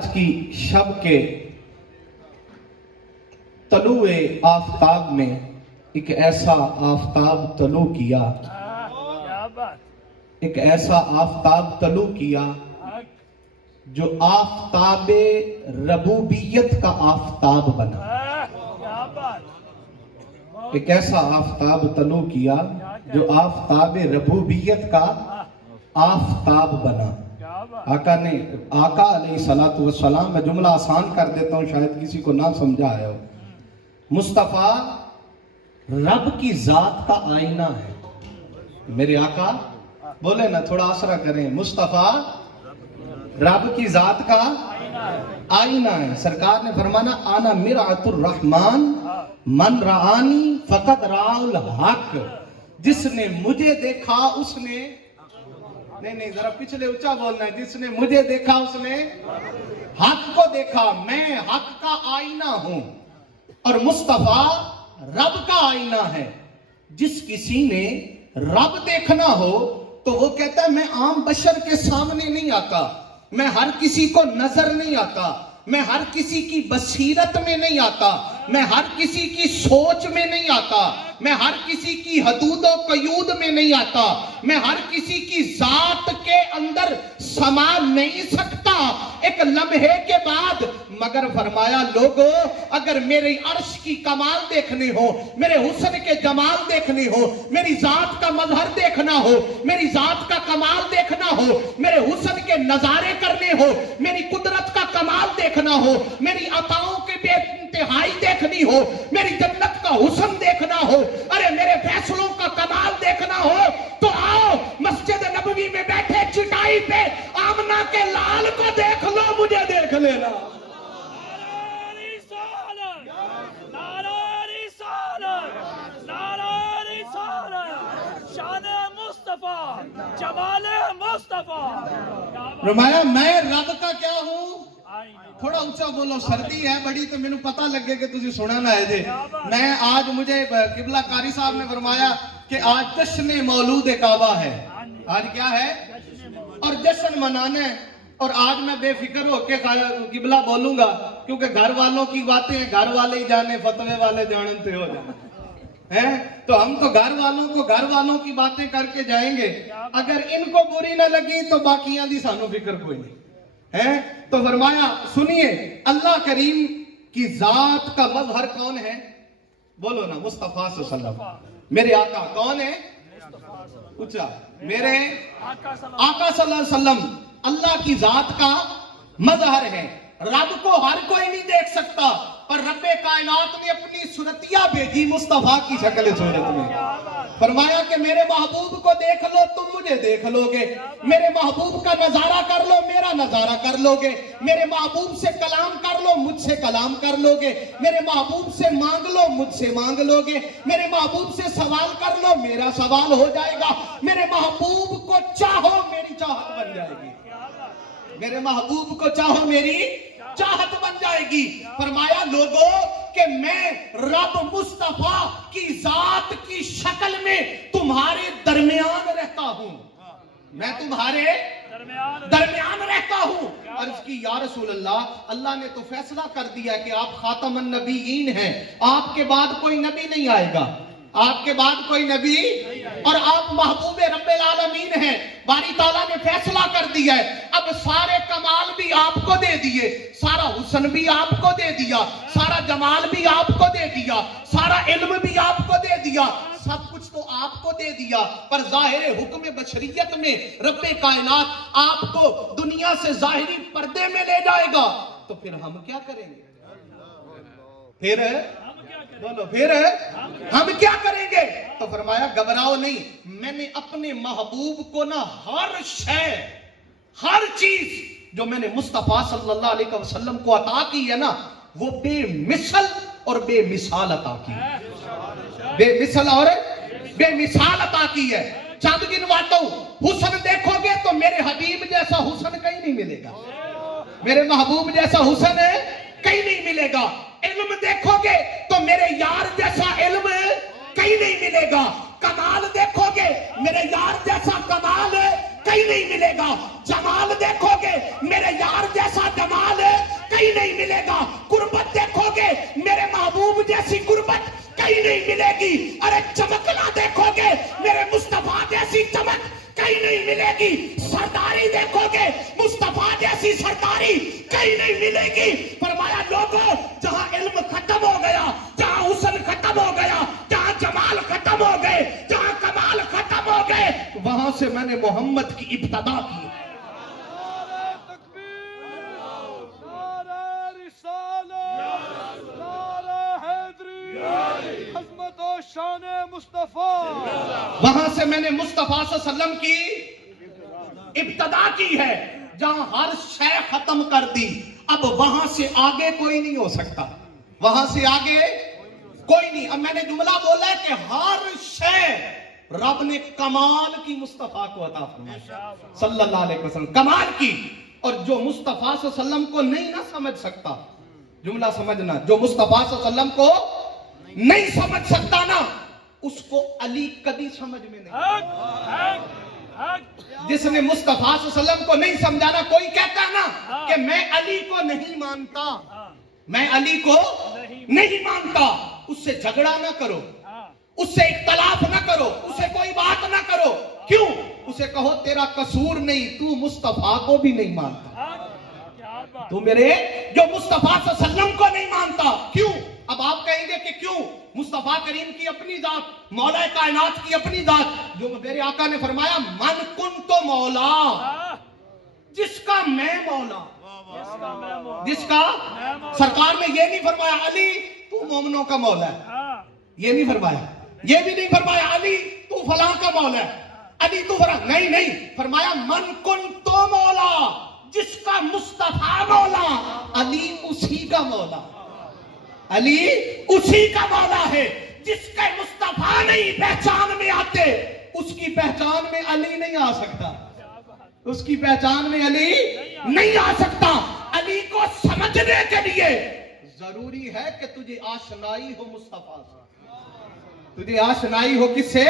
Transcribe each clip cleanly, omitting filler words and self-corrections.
आज की शब के तलुए आफताब में एक ऐसा आफताब तलु किया, एक ऐसा आफताब तलु किया जो आफताबे रबूबियत का आफताब बना। एक ऐसा आफताब तलु किया जो आफताबे रबूबियत का आफताब बना। आका अलैहिस्सलातु वस्सलाम, मैं जुमला आसान कर देता हूं, शायद किसी को ना समझा आया हो। मुस्तफा रब की जात का आईना है। मेरे आका बोले ना, थोड़ा आसरा करें। मुस्तफा रब की जात का आईना है। सरकार ने फरमाना, आना मिरातुर रहमान मन रानी फकत राउल हक। जिसने मुझे देखा उसने, नहीं जरा पिछले ऊंचा बोलना है, जिसने मुझे देखा उसने हक को देखा। मैं हक का आईना हूं और मुस्तफा रब का आईना है। जिस किसी ने रब देखना हो तो वो कहता है, मैं आम बशर के सामने नहीं आता, मैं हर किसी को नजर नहीं आता, मैं हर किसी की बसीरत में नहीं आता, मैं हर किसी की सोच में नहीं आता, मैं हर किसी की हदूद और कयूद में नहीं आता, मैं हर किसी की जात के अंदर समा नहीं सकता एक लम्हे के बाद। मगर फरमाया, लोगों अगर मेरे अर्श की कमाल देखने हो, मेरे हुस्न के जमाल देखने हो, मेरी जात का मजहर देखना हो, मेरी जात का कमाल देखना हो, मेरे हुस्न के नजारे करने हो, मेरी कुदरत का कमाल देखना हो, मेरी अताओं के बेइंतहाई देखनी हो, मेरी जन्नत का हुस्न देखना हो, अरे मेरे फैसलों का कमाल देखना हो, तो आओ मस्जिद नबवी में बैठे चिटाई पे आमना के लाल को देख लो, मुझे देख लेना। रमाया, मैं रब का क्या हूं? थोड़ा ऊंचा बोलो, सर्दी है बड़ी तो मैंने पता लगे कि तुझे सुना ना है। मैं आज, मुझे किबला कारी साहब ने फरमाया कि आज जश्न मौलूद काबा है। आज क्या है? और जश्न मनाना है। और आज मैं बेफिक्र होके किबला बोलूंगा, क्योंकि घर वालों की बातें घर वाले ही जाने, फतवे वाले जानते हो हैं। तो हम तो घर वालों की बातें करके जाएंगे। अगर इनको बुरी ना लगी तो बाकियां दी सानू फिक्र कोई नहीं है। तो फरमाया, सुनिए, अल्लाह करीम की जात का मजहर कौन है? बोलो ना, मुस्तफा सल्लल्लाहु अलैहि वसल्लम। मेरे आका कौन है? पूछा, मेरे आका सल्लल्लाहु अलैहि वसल्लम अल्लाह की जात का मजहर है। रब को हर कोई नहीं देख सकता, पर रब्बे कायनात ने अपनी सूरतिया भेजी मुस्तफा की शक्ल सूरत में। फरमाया कि मेरे महबूब को देख लो, तुम मुझे देख लोगे। मेरे महबूब का नजारा कर लो, मेरा नजारा कर लोगे। मेरे महबूब से कलाम कर लो, मुझसे कलाम कर लोगे। मेरे महबूब से मांग लो, मुझसे मांग लोगे। मेरे महबूब से सवाल कर लो, मेरा सवाल हो जाएगा। मेरे महबूब को चाहो, मेरी चाहत बन जाएगी। मेरे महबूब को चाहो, मेरी चाहत बन जाएगी। फरमाया, लोगों कि मैं रब मुस्तफा की जात की शक्ल में तुम्हारे दरमियान रहता हूं। मैं तुम्हारे दरमियान रहता हूं। अर्ज की, या रसूल अल्लाह, अल्लाह ने तो फैसला कर दिया कि आप खातमुन नबीयीन हैं, आपके बाद कोई नबी नहीं आएगा, आपके बाद कोई नबी, और आप महबूबे रब्बिल आलमीन हैं। बारी ताला ने फैसला कर दिया है, अब सारे कमाल भी आपको दे दिए, सारा हुस्न भी आपको दे दिया, सारा जमाल भी आपको दे दिया, सारा इल्म भी आपको दे दिया, सब कुछ तो आपको दे दिया। पर जाहिर हुक्म बशरियत में रब्बे कायनात आपको दुनिया से जाहिरी पर्दे में ले जाएगा। तो फिर हम क्या करेंगे? फिर बोलो, फिर हम क्या करेंगे? तो फरमाया, घबराओ नहीं, मैंने अपने महबूब को ना हर शय, हर चीज जो मैंने मुस्तफा सल्लल्लाहु अलैहि वसल्लम को अता की है ना, वो बेमिसल और बेमिसाल अता की है। बेमिसल और बेमिसाल अता की है। चंद गिनवाता हूं, हुस्न देखोगे तो मेरे हबीब जैसा हुस्न कहीं नहीं मिलेगा, मेरे महबूब जैसा हुस्न कहीं नहीं मिलेगा। इल्म देखोगे तो मेरे यार जैसा इल्म कहीं नहीं मिलेगा। कमाल देखोगे, मेरे यार जैसा कमाल کہیں نہیں ملے گا. جمال دیکھو گے میرے یار جیسا جمال کہیں نہیں ملے گا. قربت دیکھو گے میرے محبوب جیسی قربت کہیں نہیں ملے گی. ارے چمکنا دیکھو گے میرے مصطفیٰ جیسی چمک کہیں نہیں ملے گی. سرداری دیکھو گے مصطفیٰ جیسی سرداری کہیں نہیں ملے گی. فرمایا لوگوں جہاں علم ختم ہو گیا, جہاں حسن ختم ہو گیا, جہاں جمال ختم ہو گئے, جہاں کمال ختم ہو گئے, وہاں سے میں نے محمد کی ابتدا کی. نعرہ تکبیر، نعرہ رسالت، نعرہ حیدری، عظمت و شان مصطفیٰ. وہاں سے میں نے مصطفیٰ صلی اللہ علیہ وسلم کی ابتدا کی ہے. جہاں ہر شے ختم کر دی, اب وہاں سے آگے کوئی نہیں ہو سکتا. وہاں سے آگے کوئی نہیں. اب میں نے جملہ بولا ہے کہ ہر شے رب نے کمال کی مصطفیٰ کو عطا فرمایا صلی اللہ علیہ وسلم, کمال کی. اور جو مصطفیٰ صلی اللہ علیہ وسلم کو نہیں نہ سمجھ سکتا, جملہ سمجھنا, جو مصطفیٰ صلی اللہ علیہ وسلم کو نہیں سمجھ سکتا نا, اس کو علی کبھی سمجھ میں نہیں. جس نے مصطفیٰ صلی اللہ علیہ وسلم کو نہیں سمجھانا, کوئی کہتا ہے نا کہ میں علی کو نہیں مانتا, میں علی کو نہیں مانتا, اس سے جھگڑا نہ کرو, اس سے اختلاف نہ کرو, اس سے کوئی بات نہ کرو. کیوں؟ اسے کہو تیرا قصور نہیں, تو مصطفیٰ کو بھی نہیں مانتا. تو میرے جو مصطفیٰ صلی اللہ علیہ وسلم کو نہیں مانتا, کیوں؟ اب آپ کہیں گے کہ کیوں؟ مصطفیٰ کریم کی اپنی ذات, مولا کائنات کی اپنی ذات. جو میرے آقا نے فرمایا من کن تو مولا, جس کا میں مولا, جس کا سرکار نے یہ نہیں فرمایا علی تو مومنوں کا مولا ہے, یہ نہیں فرمایا. یہ بھی نہیں فرمایا علی تو فلاں کا مولا ہے, علی تو فلاں, نہیں فرمایا من کن تو مولا, جس کا مصطفیٰ مولا, علی اسی کا مولا, علی اسی کا مولا ہے. جس کے مصطفیٰ نہیں پہچان میں آتے, اس کی پہچان میں علی نہیں آ سکتا, اس کی پہچان میں علی نہیں آ سکتا. علی کو سمجھنے کے لیے ضروری ہے کہ تجھے آشنائی ہو مصطفیٰ سے, تجھے آشنائی ہو کس سے؟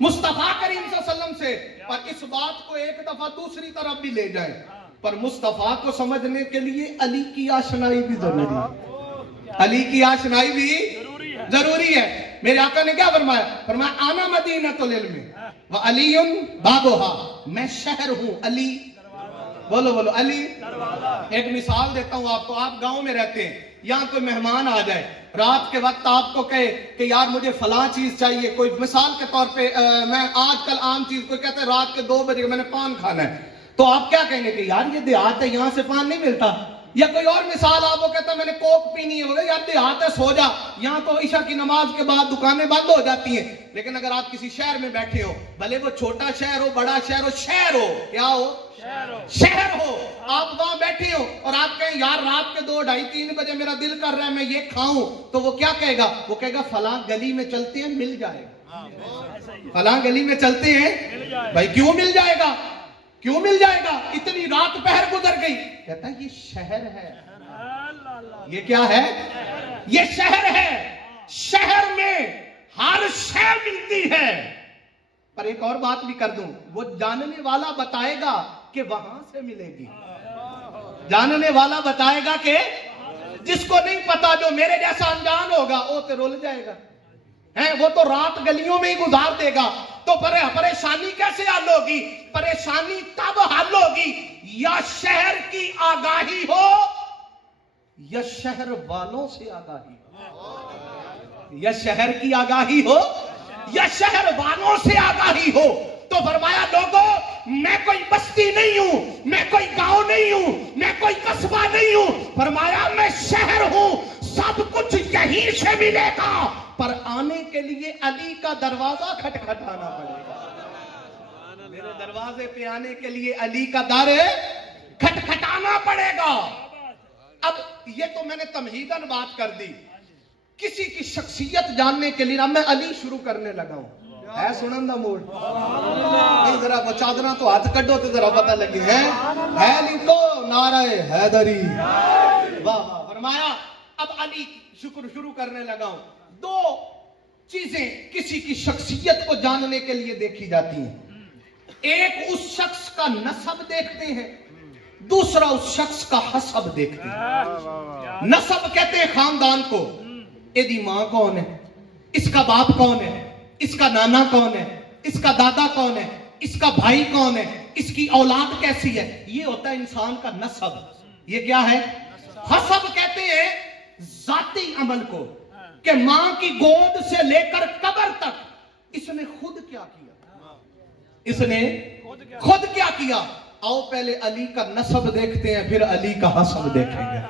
مصطفیٰ کریم صلی اللہ علیہ وسلم سے. اور اس بات کو ایک دفعہ دوسری طرف بھی لے جائیں, پر مصطفیٰ کو سمجھنے کے لیے علی کی آشنائی بھی ضروری ہے, علی کی آشنائی بھی ضروری ہے. میرے آقا نے کیا فرمایا؟ فرمایا آنا مدینۃ العلم وعلی بابھا, میں شہر ہوں علی, بولو علی. ایک مثال دیتا ہوں آپ کو. آپ گاؤں میں رہتے ہیں, یہاں کوئی مہمان آ جائے, رات کے وقت آپ کو کہے کہ یار مجھے فلاں چیز چاہیے, کوئی مثال کے طور پہ میں آج کل عام چیز, کوئی کہتے ہیں رات کے 2 بجے میں نے پان کھانا ہے, تو آپ کیا کہیں گے کہ یار یہ دیہات ہے, یہاں سے پان نہیں ملتا. یا کوئی اور مثال آپ کو کہتا ہے میں نے کوک پینی ہے, بولے یار دیہات ہے سو جا, یہاں تو عشاء کی نماز کے بعد دکانیں بند ہو جاتی ہیں. لیکن اگر آپ کسی شہر میں بیٹھے ہو, بھلے وہ چھوٹا شہر ہو, بڑا شہر ہو, شہر ہو, کیا ہو, شہر ہو, آپ وہاں بیٹھے ہو اور آپ کہیں یار رات کے 2, 2:30, 3 بجے میرا دل کر رہا ہے میں یہ کھاؤں, تو وہ کیا کہے گا؟ وہ کہے گا فلاں گلی میں چلتے ہیں مل جائے گا, فلاں گلی میں چلتے ہیں. بھائی کیوں مل جائے گا, کیوں مل جائے گا, اتنی رات پہر گزر گئی. کہتا ہے یہ شہر ہے. یہ کیا ہے؟ یہ شہر ہے. شہر میں ہر شے ملتی ہے. پر ایک اور بات بھی کر دوں, وہ جاننے والا بتائے گا کہ وہاں سے ملے گی, جاننے والا بتائے گا کہ, جس کو نہیں پتا, جو میرے جیسا انجان ہوگا وہ تو رول جائے گا, وہ تو رات گلیوں میں ہی گزار دے گا. تو پریشانی کیسے حل ہوگی؟ پریشانی تب حل ہوگی یا شہر کی آگاہی ہو یا شہر والوں سے آگاہی ہو, یا شہر کی آگاہی ہو یا شہر والوں سے آگاہی ہو. تو فرمایا لوگوں میں کوئی بستی نہیں ہوں, میں کوئی گاؤں نہیں ہوں, میں کوئی قصبہ نہیں ہوں. فرمایا میں شہر ہوں, سب کچھ یہیں سے ملے گا, پر آنے کے لیے علی کا دروازہ کھٹکھٹانا پڑے گا. میرے دروازے پہ آنے کے لیے علی کا در کھٹکھٹانا پڑے گا. اب یہ تو میں نے تمہیداً بات کر دی. کسی کی شخصیت جاننے کے لیے میں علی شروع کرنے لگا ہوں. ہے سنن دا موڈ نہیں؟ ذرا بچادنا تو ہاتھ کڈو تو ذرا پتہ لگے ہے نہیں تو نعرہ حیدری. واہ واہ. فرمایا اب علی شکر شروع کرنے لگا ہوں. 2 چیزیں کسی کی شخصیت کو جاننے کے لیے دیکھی جاتی ہیں. ایک اس شخص کا نسب دیکھتے ہیں، دوسرا اس شخص کا حسب دیکھتے ہیں۔ نسب کہتے ہیں خاندان کو، ایدی ماں کون ہے، اس کا باپ کون ہے، اس کا نانا کون ہے، اس کا دادا کون ہے، اس کا بھائی کون ہے، اس کی اولاد کیسی ہے، یہ ہوتا ہے انسان کا نسب۔ یہ کیا ہے؟ حسب کہتے ہیں ذاتی عمل کو، کہ ماں کی گود سے لے کر قبر تک اس نے خود کیا کیا، اس نے خود کیا کیا۔ آؤ پہلے علی کا نسب دیکھتے ہیں، پھر علی کا حسب دیکھیں گے۔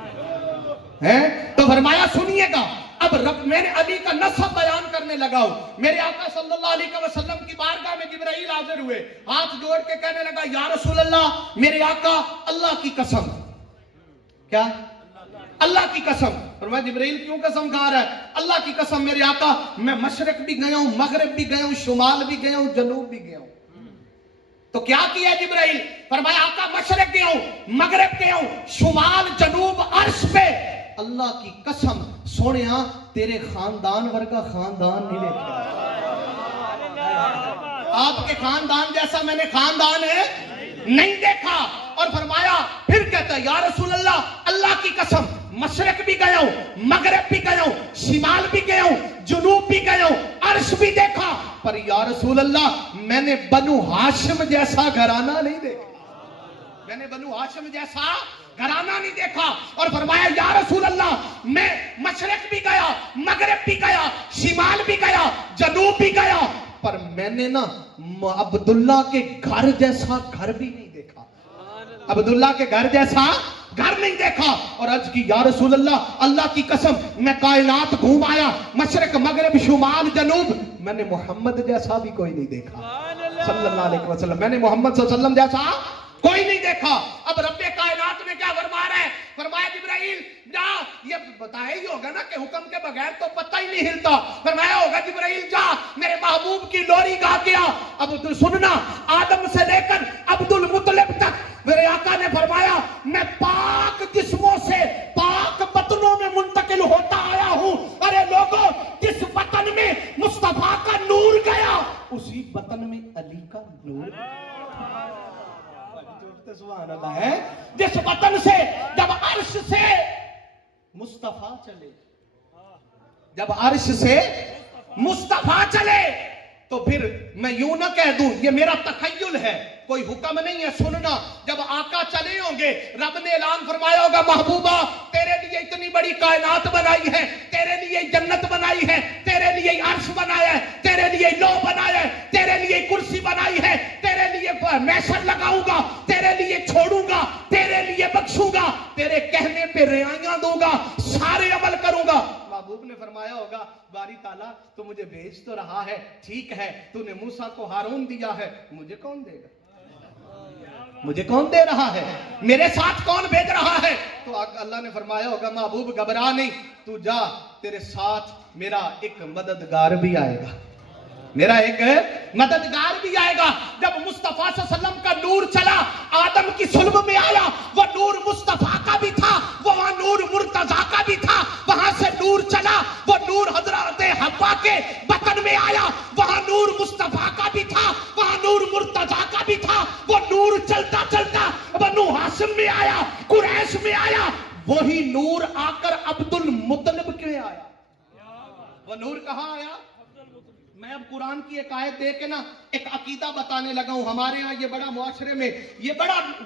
تو فرمایا سنیے گا، اب رب میں نے علی کا نسب بیان کرنے لگا ہوں۔ میرے آقا صلی اللہ علیہ وسلم کی بارگاہ میں جبرائیل حاضر ہوئے، ہاتھ جوڑ کے کہنے لگا یا رسول اللہ، میرے آقا اللہ کی قسم، کیا اللہ کی قسم۔ فرمایا جبرائیل کیوں قسم کھا رہا ہے؟ اللہ کی قسم میرے آقا، میں مشرق بھی گیا ہوں، مغرب بھی گیا ہوں، شمال بھی گیا ہوں، جنوب بھی گیا ہوں۔ تو کیا کیا جبرائیل؟ فرمایا آقا مشرق گیا ہوں، مغرب گیا ہوں، شمال جنوب، عرش پہ اللہ کی قسم سونیا تیرے خاندان ورگا خاندان نہیں دیکھا، آپ کے خاندان جیسا میں نے خاندان ہے نہیں دیکھا۔ اور فرمایا پھر کہتا ہے یا رسول اللہ، اللہ کی قسم مشرق بھی گیا ہوں، مغرب بھی گیا ہوں، شمال بھی گیا ہوں، جنوب بھی گیا ہوں، عرش بھی دیکھا، پر یا رسول اللہ میں نے بنو ہاشم جیسا گھرانہ نہیں دیکھا، میں نے بنو ہاشم جیسا گھرانہ نہیں دیکھا۔ اور فرمایا یا رسول اللہ میں مشرق بھی گیا، مغرب بھی گیا، شمال بھی گیا، جنوب بھی گیا، پر میں نے نا عبداللہ کے گھر جیسا گھر بھی نہیں دیکھا، عبداللہ کے گھر جیسا گھر نہیں دیکھا۔ اور عرض کی یا رسول اللہ، اللہ کی قسم میں کائنات گھوم آیا، مشرق مغرب شمال جنوب، میں نے محمد جیسا بھی کوئی نہیں دیکھا صلی اللہ علیہ وسلم، میں نے محمد صلی اللہ علیہ وسلم جیسا کوئی نہیں دیکھا۔ اب رب کائنات میں کیا فرما رہا ہے؟ فرمایا جبرائیل جا، یہ بتایا ہی ہوگا نا کہ حکم کے بغیر تو پتہ ہی نہیں ہلتا، فرمایا ہوگا جبرائیل جا میرے محبوب کی لوری گا گیا۔ اب تو سننا، آدم سے لے کر عبد المطلب تک میرے آقا نے فرمایا میں پاک جسموں سے پاک بطنوں میں منتقل ہوتا آیا ہوں۔ ارے لوگوں، جس بطن میں مصطفیٰ کا نور گیا اسی بطن میں علی کا نور سبحان اللہ ہے۔ جس وطن سے جب عرش سے مصطفیٰ چلے، جب عرش سے مصطفیٰ چلے تو پھر میں یوں نہ کہہ دوں، یہ میرا تخیل ہے، کوئی حکم نہیں ہے، سننا۔ جب آقا چلے ہوں گے، رب نے اعلان فرمایا ہوگا محبوبہ تیرے لیے اتنی بڑی کائنات بنائی ہے، تیرے لیے جنت بنائی ہے، تیرے لیے عرش بنایا ہے، تیرے لیے لو بنایا ہے، تیرے لیے کرسی بنائی ہے، تیرے لیے محشر لگاؤں گا، تیرے لیے چھوڑوں گا، تیرے لیے بخشوں گا، تیرے کہنے پہ رعایاں دوں گا، سارے عمل کروں گا۔ محبوب نے فرمایا ہوگا باری تعالیٰ تو مجھے بھیج تو رہا ہے، ٹھیک ہے، تو نے موسیٰ کو ہارون دیا ہے، مجھے کون دے گا، مجھے کون دے رہا ہے، میرے ساتھ کون بھیج رہا ہے؟ تو اللہ نے فرمایا ہوگا محبوب گھبرا نہیں، تو جا، تیرے ساتھ میرا ایک مددگار بھی آئے گا، میرا ایک مددگار بھی آئے گا۔ جب مصطفیٰ صلی اللہ علیہ وسلم کا نور چلا، آدم کی صلب میں آیا، وہ نور مصطفیٰ کا بھی تھا، وہاں نور مرتضیٰ کا بھی تھا، وہاں سے نور چلا، وہ نور حضرت حوا کے بطن میں آیا، وہاں نور مصطفیٰ کا بھی تھا، وہاں نور مرتضیٰ کا بھی تھا، وہ نور چلتا چلتا بنو ہاشم میں آیا، قریش میں آیا، وہی نور آ کر عبد المطلب کے آیا۔ وہ نور کہاں آیا؟ میں اب قرآن کی ایک آیت دے کے نا ایک عقیدہ بتانے لگا ہوں۔ ہمارے ہاں یہ بڑا معاشرے میں یہ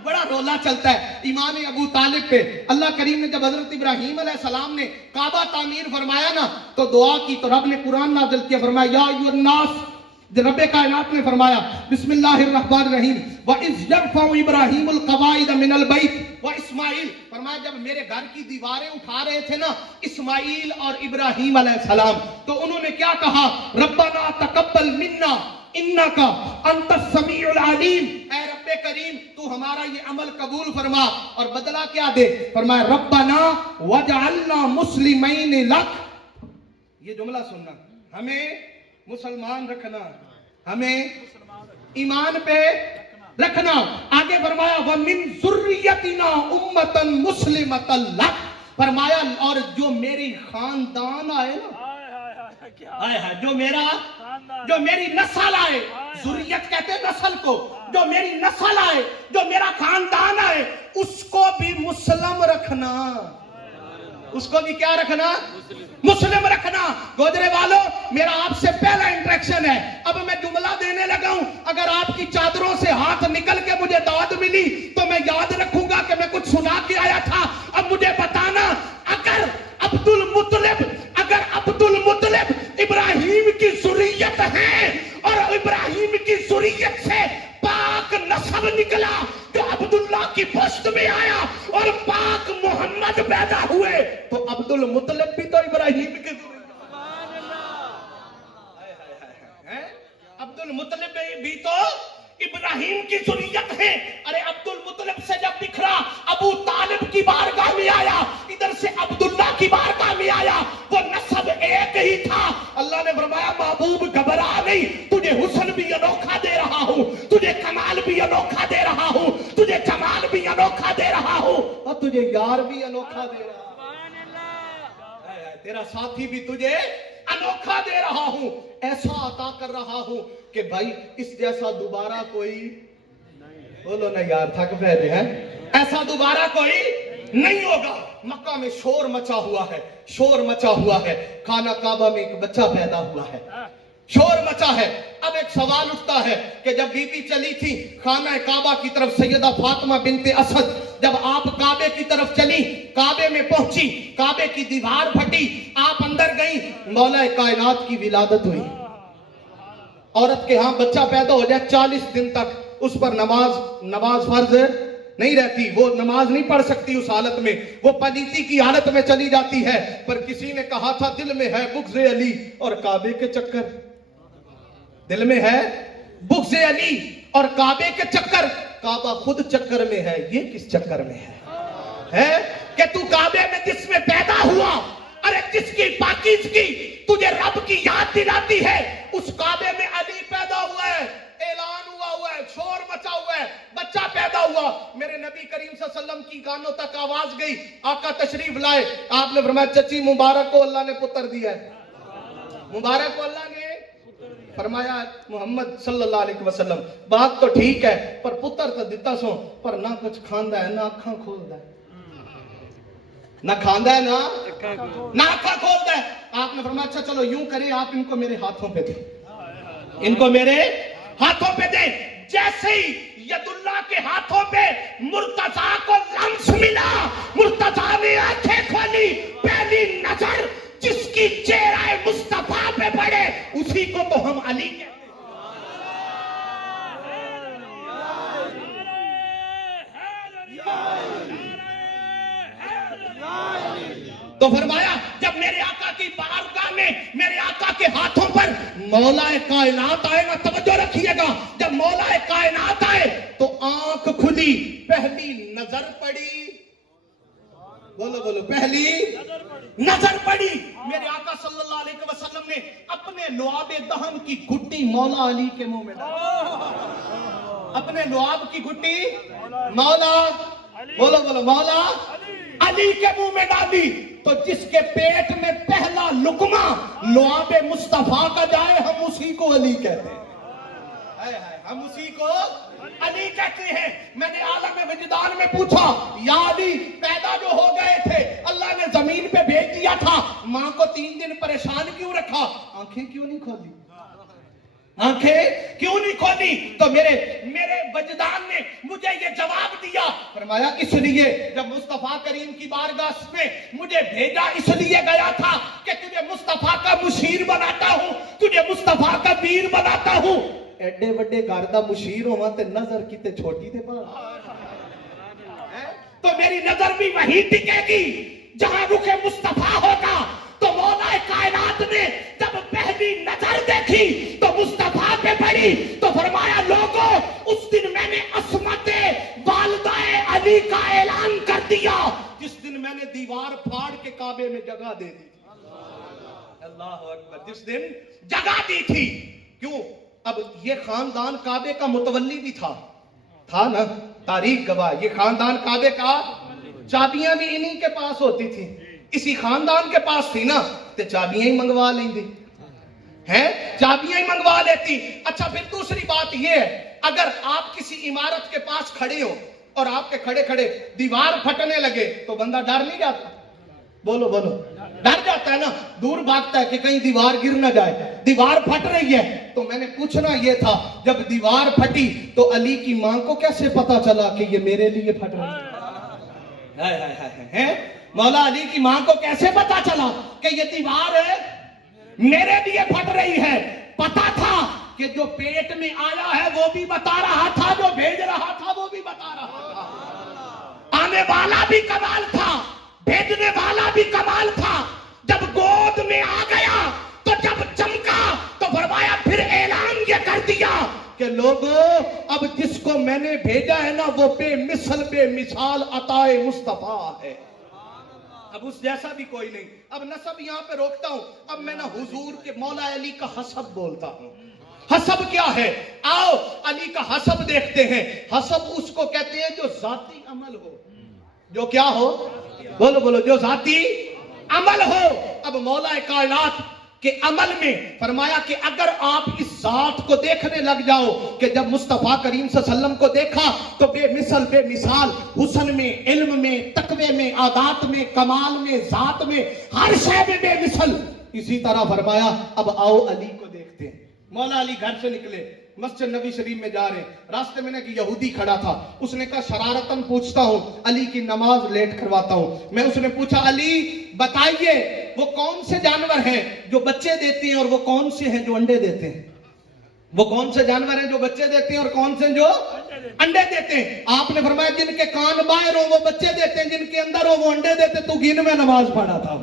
بڑا رولا چلتا ہے ایمان ابو طالب پہ۔ اللہ کریم نے جب حضرت ابراہیم علیہ السلام نے کعبہ تعمیر فرمایا نا تو دعا کی، تو رب نے قرآن نازل کیا، فرمایا یا ایھا الناس، رب کائنات نے فرمایا بسم اللہ الرحمن الرحیم وَإِذْ يَرْفَعُ إِبْرَاهِيمُ الْقَوَاعِدَ مِنَ الْبَيْتِ وَإِسْمَاعِيلُ، فرمایا جب میرے گھر کی دیواریں اٹھا رہے تھے نا اسماعیل اور ابراہیم علیہ السلام، تو انہوں نے کیا کہا؟ ربنا تقبل منا انک انت السمیع العلیم، اے رب کریم تو ہمارا یہ عمل قبول فرما، اور بدلہ کیا دے؟ فرمایا ربنا وجعلنا مسلمین لک۔ یہ جملہ سننا، ہمیں مسلمان رکھنا، ہمیں ایمان پہ رکھنا۔ آگے فرمایا وَمِن ذُرِّيَّتِنَا أُمَّةً مُسْلِمَةً لَكَ، فرمایا اور جو میری خاندان آئے نا، جو میری نسل آئے، ज़ुर्रियत कहते हैं नस्ल को, जो मेरी नस्ल आए, जो मेरा खानदान आए, उसको भी मुस्लिम रखना, उसको भी क्या रखना, मुस्लिम रखना। गोदरे वालों, मेरा आपसे पहला इंटरेक्शन है, अब मैं जुमला देने लगा हूं, अगर आपकी चादरों से हाथ निकल के मुझे दाद मिली तो मैं याद रखूंगा कि मैं कुछ सुना के आया था। अब मुझे बताना, अगर अब्दुल मुत्तलिब इब्राहिम की ज़ुर्रियत है और इब्राहिम की ज़ुर्रियत से पाक नस्ब निकला जो अब्दुल्ला की पुश्त में आया और पाक मोहम्मद पैदा हुए, तो अब्दुल मुत्तलिब भी तो इब्राहिम की है, अब्दुल मुत्तलिब भी तो इब्राहिम की ज़ुर्रियत है। अरे अब्दुल मुत्तलिब से जब बिखरा, अबू तालिब की बारगाह में आया, इधर से अब्दुल्ला की बारगाह में आया, वो नस्ब एक ही था। अल्लाह ने फरमाया, महबूब घबरा नहीं, तुझे हुस्न भी अनोखा दे रहा हूं, तुझे कमाल भी अनोखा दे रहा हूं, तुझे जमाल भी अनोखा दे रहा हूं, और तुझे यार भी अनोखा दे रहा हूं, तेरा साथी भी तुझे अनोखा दे रहा हूं, ऐसा अता कर रहा हूं कि भाई इस जैसा दोबारा कोई, बोलो ना यार, थक बैठे हैं, ऐसा दोबारा कोई नहीं होगा। मक्का में शोर मचा हुआ है, शोर मचा हुआ है, खाना काबा में एक बच्चा पैदा हुआ है, शोर मचा है। अब एक सवाल उठता है कि जब बीबी चली थी खाना काबा की तरफ, सैयदा फातिमा बिनते असद, जब आप काबे की तरफ चली, काबे में पहुंची, काबे की दीवार फटी, आप अंदर गई, मौला कायनात की विलादत हुई। औरत के यहां बच्चा पैदा हो जाए 40 दिन तक उस पर नमाज फर्ज नहीं रहती, वो नमाज नहीं पढ़ सकती उस हालत में, वो पलीती की हालत में चली जाती है। पर किसी ने कहा था दिल में है बुग़्ज़ अली और काबे के चक्कर, दिल में है बुग़्ज़ अली और काबे के चक्कर, काबा खुद चक्कर में है, ये किस चक्कर में है कि तू काबे में जिसमें पैदा हुआ, अरे जिसकी पाकीज़गी तुझे रब की याद दिलाती है, उस काबे में अली पैदा हुआ है, ऐलान हुआ है, शोर मचा हुआ है, बच्चा पैदा हुआ। मेरे नबी करीम सल्लल्लाहु अलैहि वसल्लम की कानों तक आवाज गई, आका तशरीफ लाए, आपने फरमाया चची मुबारक को अल्लाह ने पुत्र दिया है, मुबारक को अल्लाह ने फरमाया मोहम्मद सल्लल्लाहु अलैहि वसल्लम, बात तो ठीक है पर पुत्र तो दिता सो, पर ना कुछ खांदा है ना अखा खोलदा है, ना खांदा है ना अखा खोलदा है। आपने फरमाया अच्छा चलो यूं करें, आप इनको मेरे हाथों पे दे, इनको मेरे हाथों पे दे। जैसे ही यदुल्ला के हाथों पे मुर्तजा को लम्स मिला, मुर्तजा ने आंखें खोली, पहली नजर जिसकी चेहरा मुस्तफा पे पड़े उसी को तो हम अली कहते हैं। तो फरमाया जब मेरे आका की बारगाह में मेरे आका के हाथों पर मौलाए कायनात आएगा, तवज्जो रखिएगा, जब मौलाए कायनात आए तो आंख खुली, पहली नजर पड़ी, बोलो बोलो, पहली नजर पड़ी। मेरे आका सल्लल्लाहु अलैहि वसल्लम ने अपने लुआबे दहम की घुट्टी मौला अली के मुंह में डाली, अपने लुआब की घुट्टी मौला, बोलो बोलो, मौला अली के मुंह में डाली। तो जिसके पेट में पहला लुकमा लुआबे मुस्तफा का जाए, हम उसी को अली कहते हैं, हम उसी को अली कहते हैं। मैंने आलम विजदान में पूछा, या अली पैदा जो हो गए थे अल्लाह ने जमीन पे भेज दिया था, मां को 3 दिन परेशान क्यों रखा, आंखें क्यों नहीं खोली, आंखें क्यों नहीं खोली? तो मेरे वजदान ने मुझे ये जवाब दिया, फरमाया इसलिए जब मुस्तफा करीम की बारगाह में मुझे भेजा इसलिए गया था कि तुझे मुस्तफा का मुशीर बनाता हूं, तुझे मुस्तफा का वीर बनाता हूं। एडे बड़े घर दा मुशीर होवा ते नजर किते छोटी ते पास, तो मेरी नजर भी वहीं टिकेगी जहां रुखे मुस्तफा होगा। तो मौला कायनात ने जब पहली नजर देखी तो मुस्तफा पे पड़ी, तो फरमाया लोगों उस दिन मैंने असमत वालिदाए अली का ऐलान कर दिया, जिस दिन मैंने दीवार फाड़ के काबे में जगह दे दी थी। अल्लाह अकबर, जिस दिन जगह दी थी। क्यों? अब ये खानदान काबे का मुतवल्ली भी था ना, तारीख गवाह, ये खानदान काबे का, चाबियां भी इन्हीं के पास होती थी, इसी खानदान के पास थी ना, तो चाबियां ही मंगवा लेंगे, ہے چابیاں ہی منگوا لیتی. اچھا پھر دوسری بات یہ ہے, اگر آپ کسی عمارت کے پاس کھڑے ہو اور آپ کے کھڑے کھڑے دیوار پھٹنے لگے تو بندہ ڈر نہیں جاتا؟ بولو بولو, ڈر جاتا ہے نا, دور بھاگتا ہے کہ کہیں دیوار گر نہ جائے. دیوار پھٹ رہی ہے تو میں نے پوچھنا یہ تھا, جب دیوار پھٹی تو علی کی ماں کو کیسے پتا چلا کہ یہ میرے لیے پھٹ رہی ہے؟ مولا علی کی ماں کو کیسے پتا چلا کہ یہ دیوار میرے لیے پھٹ رہی ہے؟ پتا تھا کہ جو پیٹ میں آیا ہے وہ بھی بتا رہا تھا, جو بھیج رہا تھا وہ بھی بتا رہا تھا. آنے والا بھی کمال تھا, بھیجنے والا بھی کمال تھا. جب گود میں آ گیا تو جب چمکا تو فرمایا, پھر اعلان یہ کر دیا کہ لوگوں اب جس کو میں نے بھیجا ہے نا وہ بے مثل بے مثال عطائے مصطفیٰ ہے. اب اس جیسا بھی کوئی نہیں. اب نسب یہاں پہ روکتا ہوں, اب میں نا حضور کے مولا علی کا حسب بولتا ہوں. حسب کیا ہے؟ آؤ علی کا حسب دیکھتے ہیں. حسب اس کو کہتے ہیں جو ذاتی عمل ہو. جو کیا ہو؟ بولو بولو, جو ذاتی عمل ہو. اب مولا کائنات کے عمل میں فرمایا کہ اگر آپ اس ذات کو دیکھنے لگ جاؤ کہ جب مصطفیٰ کریم صلی اللہ علیہ وسلم کو دیکھا تو بے مثل بے مثال, حسن میں, علم میں, تقوی میں, عادات میں, کمال میں, ذات میں, ہر شے میں بے مثل. اسی طرح فرمایا اب آؤ علی کو دیکھتے ہیں. مولا علی گھر سے نکلے, مسجد نبی شریف میں جا رہے ہیں, راستے میں نے ایک یہودی کھڑا تھا. اس نے کہا شرارتاً پوچھتا ہوں, علی کی نماز لیٹ کرواتا ہوں. میں اس نے پوچھا علی بتائیے وہ کون سے جانور ہیں جو بچے دیتے ہیں اور وہ کون سے ہیں جو انڈے دیتے ہیں؟ وہ کون سے جانور ہیں جو بچے دیتے ہیں اور کون سے جو انڈے دیتے ہیں؟ آپ نے فرمایا جن کے کان باہر ہو وہ بچے دیتے ہیں, جن کے اندر ہو وہ انڈے دیتے. تو گن میں نماز پڑھا تھا.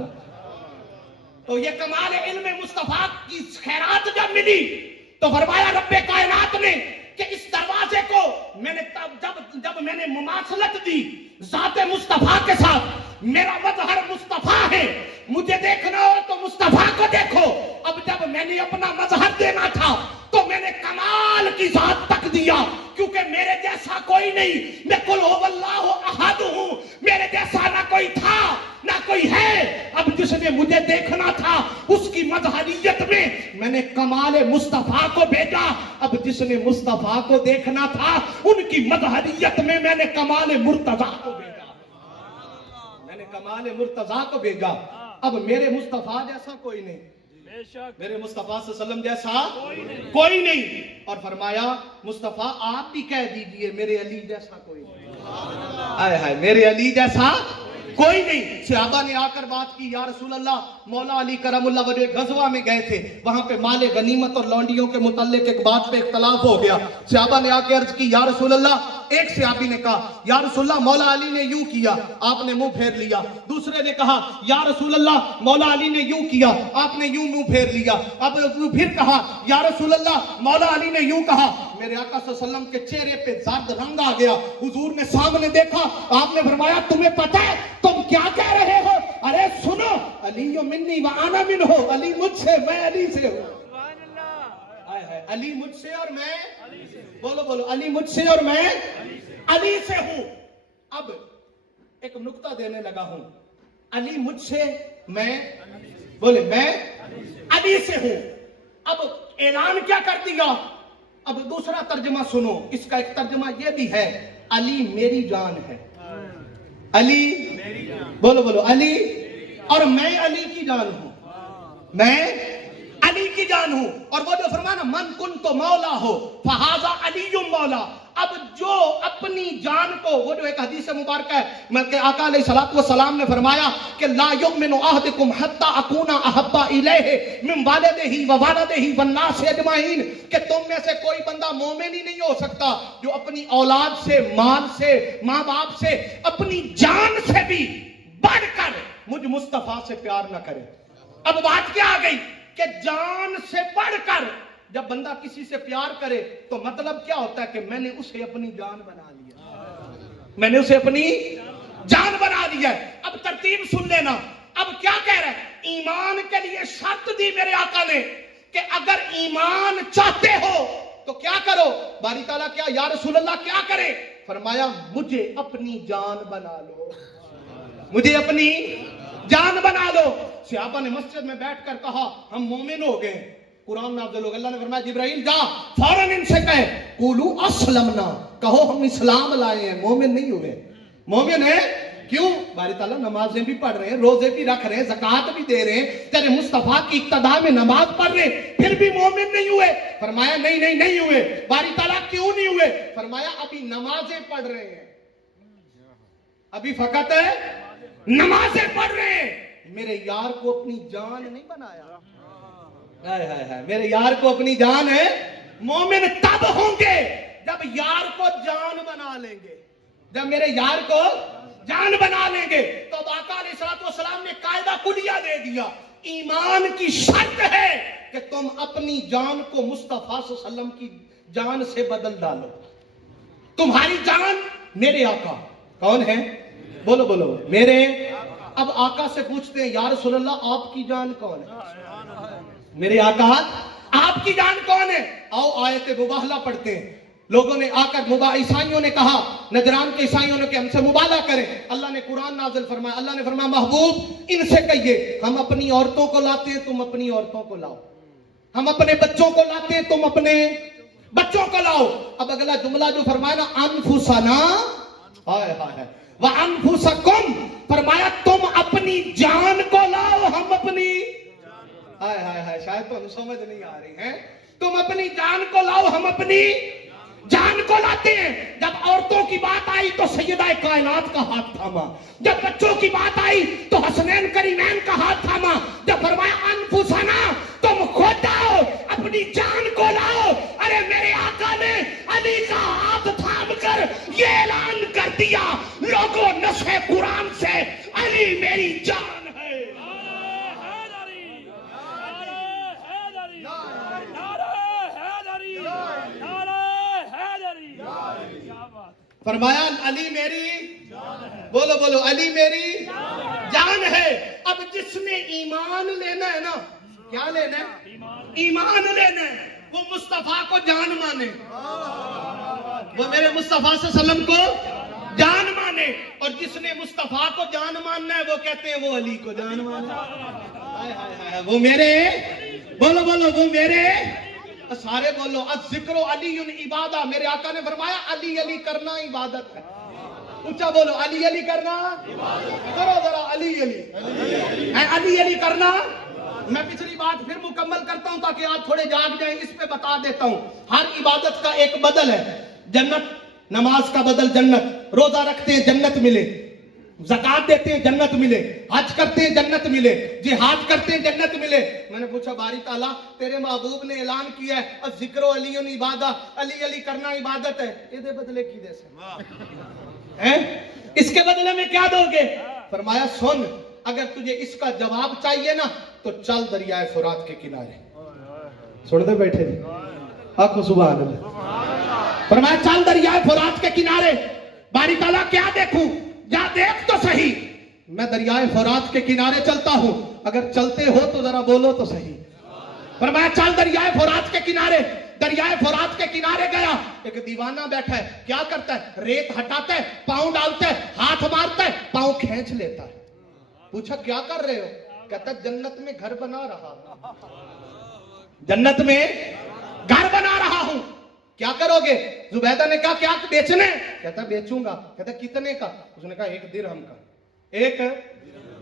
تو یہ کمال علم مصطفیٰ کی خیرات جب ملی تو فرمایا رب کائنات نے کہ اس دروازے کو میں نے جب میں نے مماثلت دی ذات مصطفیٰ کے ساتھ, میرا مظہر مصطفیٰ ہے, مجھے دیکھنا ہو تو مصطفیٰ کو دیکھو. اب جب میں نے اپنا مظہر دینا تھا تو میں نے کمال کی ذات تک دیا, کیونکہ میرے جیسا کوئی نہیں. میں قل هو اللہ احد ہوں, میرے جیسا نہ کوئی تھا نہ کوئی ہے. اب جس نے مجھے دیکھنا تھا اس کی مظہریت میں نے کمال مصطفیٰ کو بھیجا. اب جس نے مصطفیٰ کو دیکھنا تھا ان کی مظہریت میں نے کمال مرتضیٰ کو بھیجا. میں نے کمال مرتضیٰ کو بھیجا. اب میرے مصطفیٰ جیسا کوئی نہیں, میرے مصطفیٰ صلی اللہ علیہ وسلم جیسا کوئی نہیں. اور فرمایا مصطفیٰ آپ بھی کہہ دیجئے میرے علی جیسا کوئی نہیں. آئے ہائے, میرے علی جیسا کوئی نہیں. صحابہ نے آ کر بات کی, یا رسول اللہ مولا علی کرم اللہ وجہ غزوہ میں گئے تھے, وہاں پہ مال غنیمت اور لونڈیوں کے متعلق ایک بات پہ اختلاف ہو گیا. صحابہ نے آ کے عرض کی یا رسول اللہ, ایک صحابی نے کہا یا رسول اللہ مولا علی نے یوں کیا, آپ نے منہ پھیر لیا. دوسرے نے کہا یا رسول اللہ مولا علی نے یوں کیا, آپ نے یوں منہ پھیر لیا. اب پھر کہا یا رسول اللہ مولا علی نے یوں کہا. میرے آقا صلی اللہ علیہ وسلم کے چہرے پہ زرد رنگ آ گیا. حضور نے سامنے دیکھا, آپ نے فرمایا تمہیں پتہ ہے تم کیا کہہ رہے ہو؟ ارے سنو, علی منی و انا منہ, علی مجھ سے میں علی سے ہوں. علی مجھ سے اور میں, بولو بولو, علی مجھ سے اور میں علی سے ہوں. اب ایک نقطہ دینے لگا ہوں, علی مجھ سے, میں بولے میں علی سے ہوں. اب اعلان کیا کر دیا؟ اب دوسرا ترجمہ سنو, اس کا ایک ترجمہ یہ بھی ہے, علی میری جان ہے. علی, بولو بولو, علی اور میں علی کی جان ہوں, میں علی کی جان ہوں. اور وہ جو فرمانا من کن تو مولا ہو فہذا علی مولا. اب جو اپنی جان کو, وہ جو ایک حدیث مبارکہ ہے میں کہ آقا علیہ الصلوۃ والسلام نے فرمایا کہ لا یؤمن احدکم حتی اکون احب الیہ من والدہ ووالدہ والناس اجمعین, کہ تم میں سے کوئی بندہ مومن ہی نہیں ہو سکتا جو اپنی اولاد سے, مال سے, ماں باپ سے, اپنی جان سے بھی بڑھ کر مجھ مصطفیٰ سے پیار نہ کرے. اب بات کیا آ گئی کہ جان سے بڑھ کر جب بندہ کسی سے پیار کرے تو مطلب کیا ہوتا ہے کہ میں نے اسے اپنی جان بنا لیا, میں نے اسے اپنی جان بنا لیا. اب ترتیب سن لینا. اب کیا کہہ رہا ہے؟ ایمان کے لیے شرط دی میرے آقا نے کہ اگر ایمان چاہتے ہو تو کیا کرو؟ باری تعالیٰ کیا یا رسول اللہ کیا کرے؟ فرمایا مجھے اپنی جان بنا لو, مجھے اپنی جان بنا لو. صحابہ نے مسجد میں بیٹھ کر کہا ہم مومن ہو گئے. कुरान नाज़िल हो गया, अल्लाह ने फरमाया जिब्राइल जा फौरन इनसे कहे कुलू अस्लमना, कहो हम इस्लाम लाए हैं, मोमिन नहीं हुए। मोमिन है क्यों? बारी ताला नमाजें भी पढ़ रहे हैं, रोजे भी रख रहे हैं, ज़कात भी दे रहे हैं, तेरे मुस्तफा की इक्तदा में नमाज पढ़ रहे हैं, फिर भी मोमिन नहीं हुए। फरमाया नहीं हुए। बारी ताला क्यों नहीं हुए? फरमाया अभी नमाजें पढ़ रहे हैं, अभी फकत है नमाजें पढ़ रहे हैं, मेरे यार को अपनी जान नहीं बनाया। हाय हाय हाय, मेरे यार को अपनी जान है। मोमिन तब होंगे जब यार को जान बना लेंगे, जब मेरे यार को जान बना लेंगे। तो अब आका अलैहिस्सलाम ने कायदा कुलिया दे दिया, ईमान की शर्त है कि तुम अपनी जान को मुस्तफा सल्लल्लाहु अलैहि वसल्लम की जान से बदल डालो। तुम्हारी जान मेरे आका कौन है? बोलो बोलो मेरे। अब आका से पूछते हैं या रसूल अल्लाह आपकी जान कौन है? मेरे आका आपकी जान कौन है? आओ आयत मुबाहला पढ़ते हैं। लोगों ने आकर ईसाइयों ने कहा, नजरान के ईसाइयों ने कि हमसे मुबाहला करें। अल्लाह ने कुरान नाज़िल फरमाया, अल्लाह ने फरमाया महबूब इनसे कहिए हम अपनी औरतों को लाते हैं, तुम अपनी औरतों को लाओ, हम अपने बच्चों को लाते हैं, तुम अपने बच्चों को लाओ। अब अगला जुमला जो फरमाया ना अनफुसना, हाय हाय व अनफुसकुम, फरमाया तुम अपनी जान को लाओ, हम अपनी, हाय हाय हाय, शायद तो समझ नहीं आ रही है। तुम अपनी जान को लाओ, हम अपनी जान को लाते हैं। जब औरतों की बात आई तो सैयदा कायनात का हाथ थामा, जब बच्चों की बात आई तो हसनैन करीमैन का हाथ थामा। जब फरमाया अनफुसना, तुम खुद आओ, अपनी जान को लाओ। अरे मेरे आका ने अली का हाथ थाम कर ये ऐलान कर दिया, लोगों नस्खे कुरान से अली मेरी जान है। फरमाया अली मेरी, बोलो बोलो अली मेरी जान है। अब जिसने ईमान लेना है ना, क्या लेना है? ईमान लेना है, वो मुस्तफा को जान माने, वो मेरे मुस्तफा से सल्लम को जान माने। और जिसने मुस्तफा को जान मानना है वो कहते हैं वो अली को जान माने। हाय हाय हाय, वो मेरे, बोलो बोलो वो मेरे, सारे बोलो अज़िक्रो अलीयुन इबादा। मेरे आका ने फरमाया अली अली करना इबादत है। ऊंचा बोलो अली अली करना, करो जरा अली अली, अली अली करना। मैं पिछली बात फिर मुकम्मल करता हूं ताकि आप थोड़े जाग जाएं, इस पे बता देता हूं। हर इबादत का एक बदल है, जन्नत, नमाज का बदल जन्नत, रोजा रखते हैं जन्नत मिले, ज़कात देते हैं जन्नत मिले, हज करते हैं जन्नत मिले, जिहाद करते हैं जन्नत मिले। मैंने पूछा बारी ताला तेरे महबूब ने ऐलान किया है ज़िक्रो अलीयुन इबादा, अली अली करना इबादत है, इसके बदले की दे से हैं? इसके बदले में क्या दोगे? फरमाया सुन, अगर तुझे इसका जवाब चाहिए ना तो चल दरियाए फुरात के किनारे। सुन दे बैठे आखो सुभान अल्लाह। फरमाया चल दरियाए फुरात के किनारे। बारी ताला क्या देखूं? जा देख तो सही, मैं दरियाए फुरात के किनारे चलता हूं, अगर चलते हो तो जरा बोलो तो सही। फरमाया चल दरियाए फुरात के किनारे। दरियाए फुरात के किनारे गया, एक दीवाना बैठा है, क्या करता है? रेत हटाता है, पांव डालता है, हाथ मारता है, पांव खींच लेता है। पूछा क्या कर रहे हो? कहता जन्नत में घर बना रहा हूं, जन्नत में घर बना रहा हूं। क्या करोगे? जुबैदा ने कहा क्या बेचने? कहता बेचूंगा। कहता कितने का? उसने कहा 1 दिरहम का। एक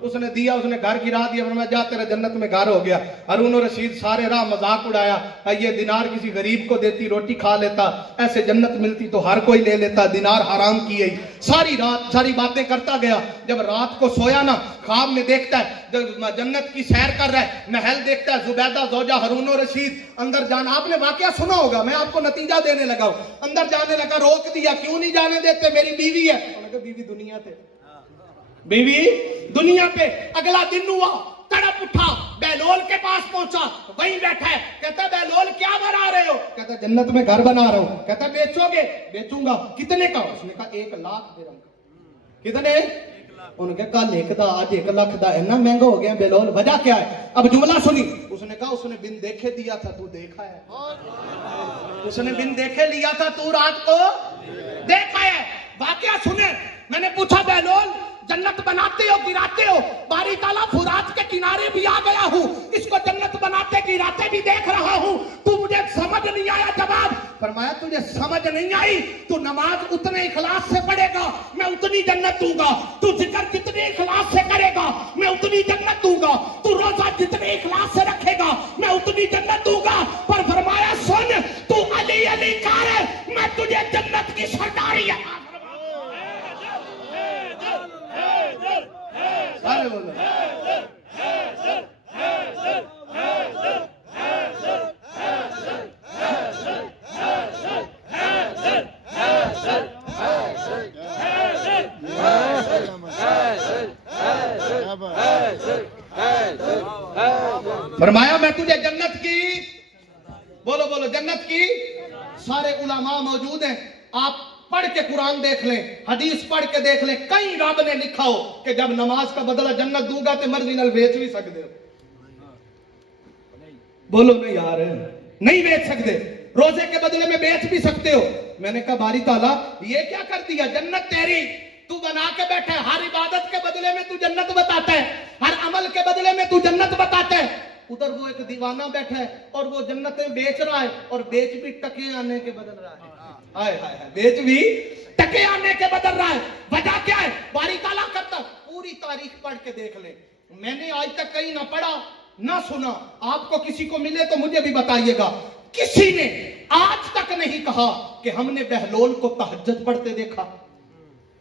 उसने दिया, उसने घर गिरा दिया, मैं जा तेरा जन्नत में घर हो गया। हारून रशीद सारे राह मजाक उड़ाया, ये दिनार किसी गरीब को देती रोटी खा लेता, ऐसे जन्नत मिलती तो हर कोई ले लेता, दिनार हराम की है। सारी रात सारी बातें करता गया। जब रात को सोया ना, ख्वाब में देखता है जन्नत की सैर कर रहा है, महल देखता है, जुबैदा जोजा हारून रशीद अंदर जाना। आपने वाकया सुना होगा, मैं आपको नतीजा देने लगा हूं। अंदर जाने लगा, रोक दिया, क्यों नहीं जाने देते? मेरी बीवी है। उन्होंने कहा बीवी दुनिया पे, बीवी दुनिया पे। अगला दिन हुआ, तड़प उठा, बहलोल के पास पहुंचा, वहीं बैठा है। कहता बहलोल क्या बना रहे हो? कहता जन्नत में घर बना रहा हूं। कहता बेचोगे? बेचूंगा। कितने का? उसने कहा 1 लाख दिरहम का। कितने? उन्होंने कहा कल 1 दा, आज 1 लाख दा, इतना महंगा हो गया बहलोल, वजह क्या है? अब जुमला सुनी। उसने कहा उसने बिन देखे दिया था, तू देखा है? उसने बिन देखे लिया था, तू रात को देखा है। वाकया सुने। मैंने पूछा बहलोल जन्नत बनाते हो गिराते हो, बारी ताला फुरात के किनारे भी आ गया हूँ, इसको जन्नत बनाते गिराते भी देख रहा हूँ, तू मुझे समझ नहीं आया जवाब। फरमाया तुझे समझ नहीं आई, तू नमाज उतने इखलास से पढ़ेगा मैं उतनी जन्नत दूंगा, तू जिक्र जितने इखलास से करेगा मैं उतनी जन्नत दूंगा, तू रोजा जितने इखलास से रखेगा मैं उतनी जन्नत दूंगा। पर फरमाया सुन, तू अली अली कर, मैं तुझे जन्नत की सरदारी सारे बोलो। फरमाया मैं तुझे जन्नत की, बोलो बोलो जन्नत की, सारे उलमा मौजूद हैं, आप पढ़ के कुरान देख लें, हदीस पढ़ के देख लें, कहीं रब ने लिखा हो कि जब नमाज का बदला जन्नत दूंगा तो मर्जी नाल बेच भी सकते हो। बोलो नहीं यार, नहीं बेच सकते, रोजे के बदले में बेच भी सकते हो। मैंने कहा बारी ताला ये क्या कर दिया, जन्नत तेरी तू बना के बैठा है, हर इबादत के बदले में तू जन्नत बताता है, हर अमल के बदले में तू जन्नत बताता है। उधर वो एक दीवाना बैठा है और वो जन्नतें बेच रहा है, और बेच भी टके आने के बदल रहा है। हाय हाय हाय, बेच भी टके आने के बदल रहा है। वजह क्या है, बारी ताला करता, पूरी तारीख पढ़ के देख ले। मैंने आज तक कहीं ना पढ़ा ना सुना, आपको किसी को मिले तो मुझे भी बताइएगा, किसी ने आज तक नहीं कहा कि हमने बहलोल को तहज्जुद पढ़ते देखा।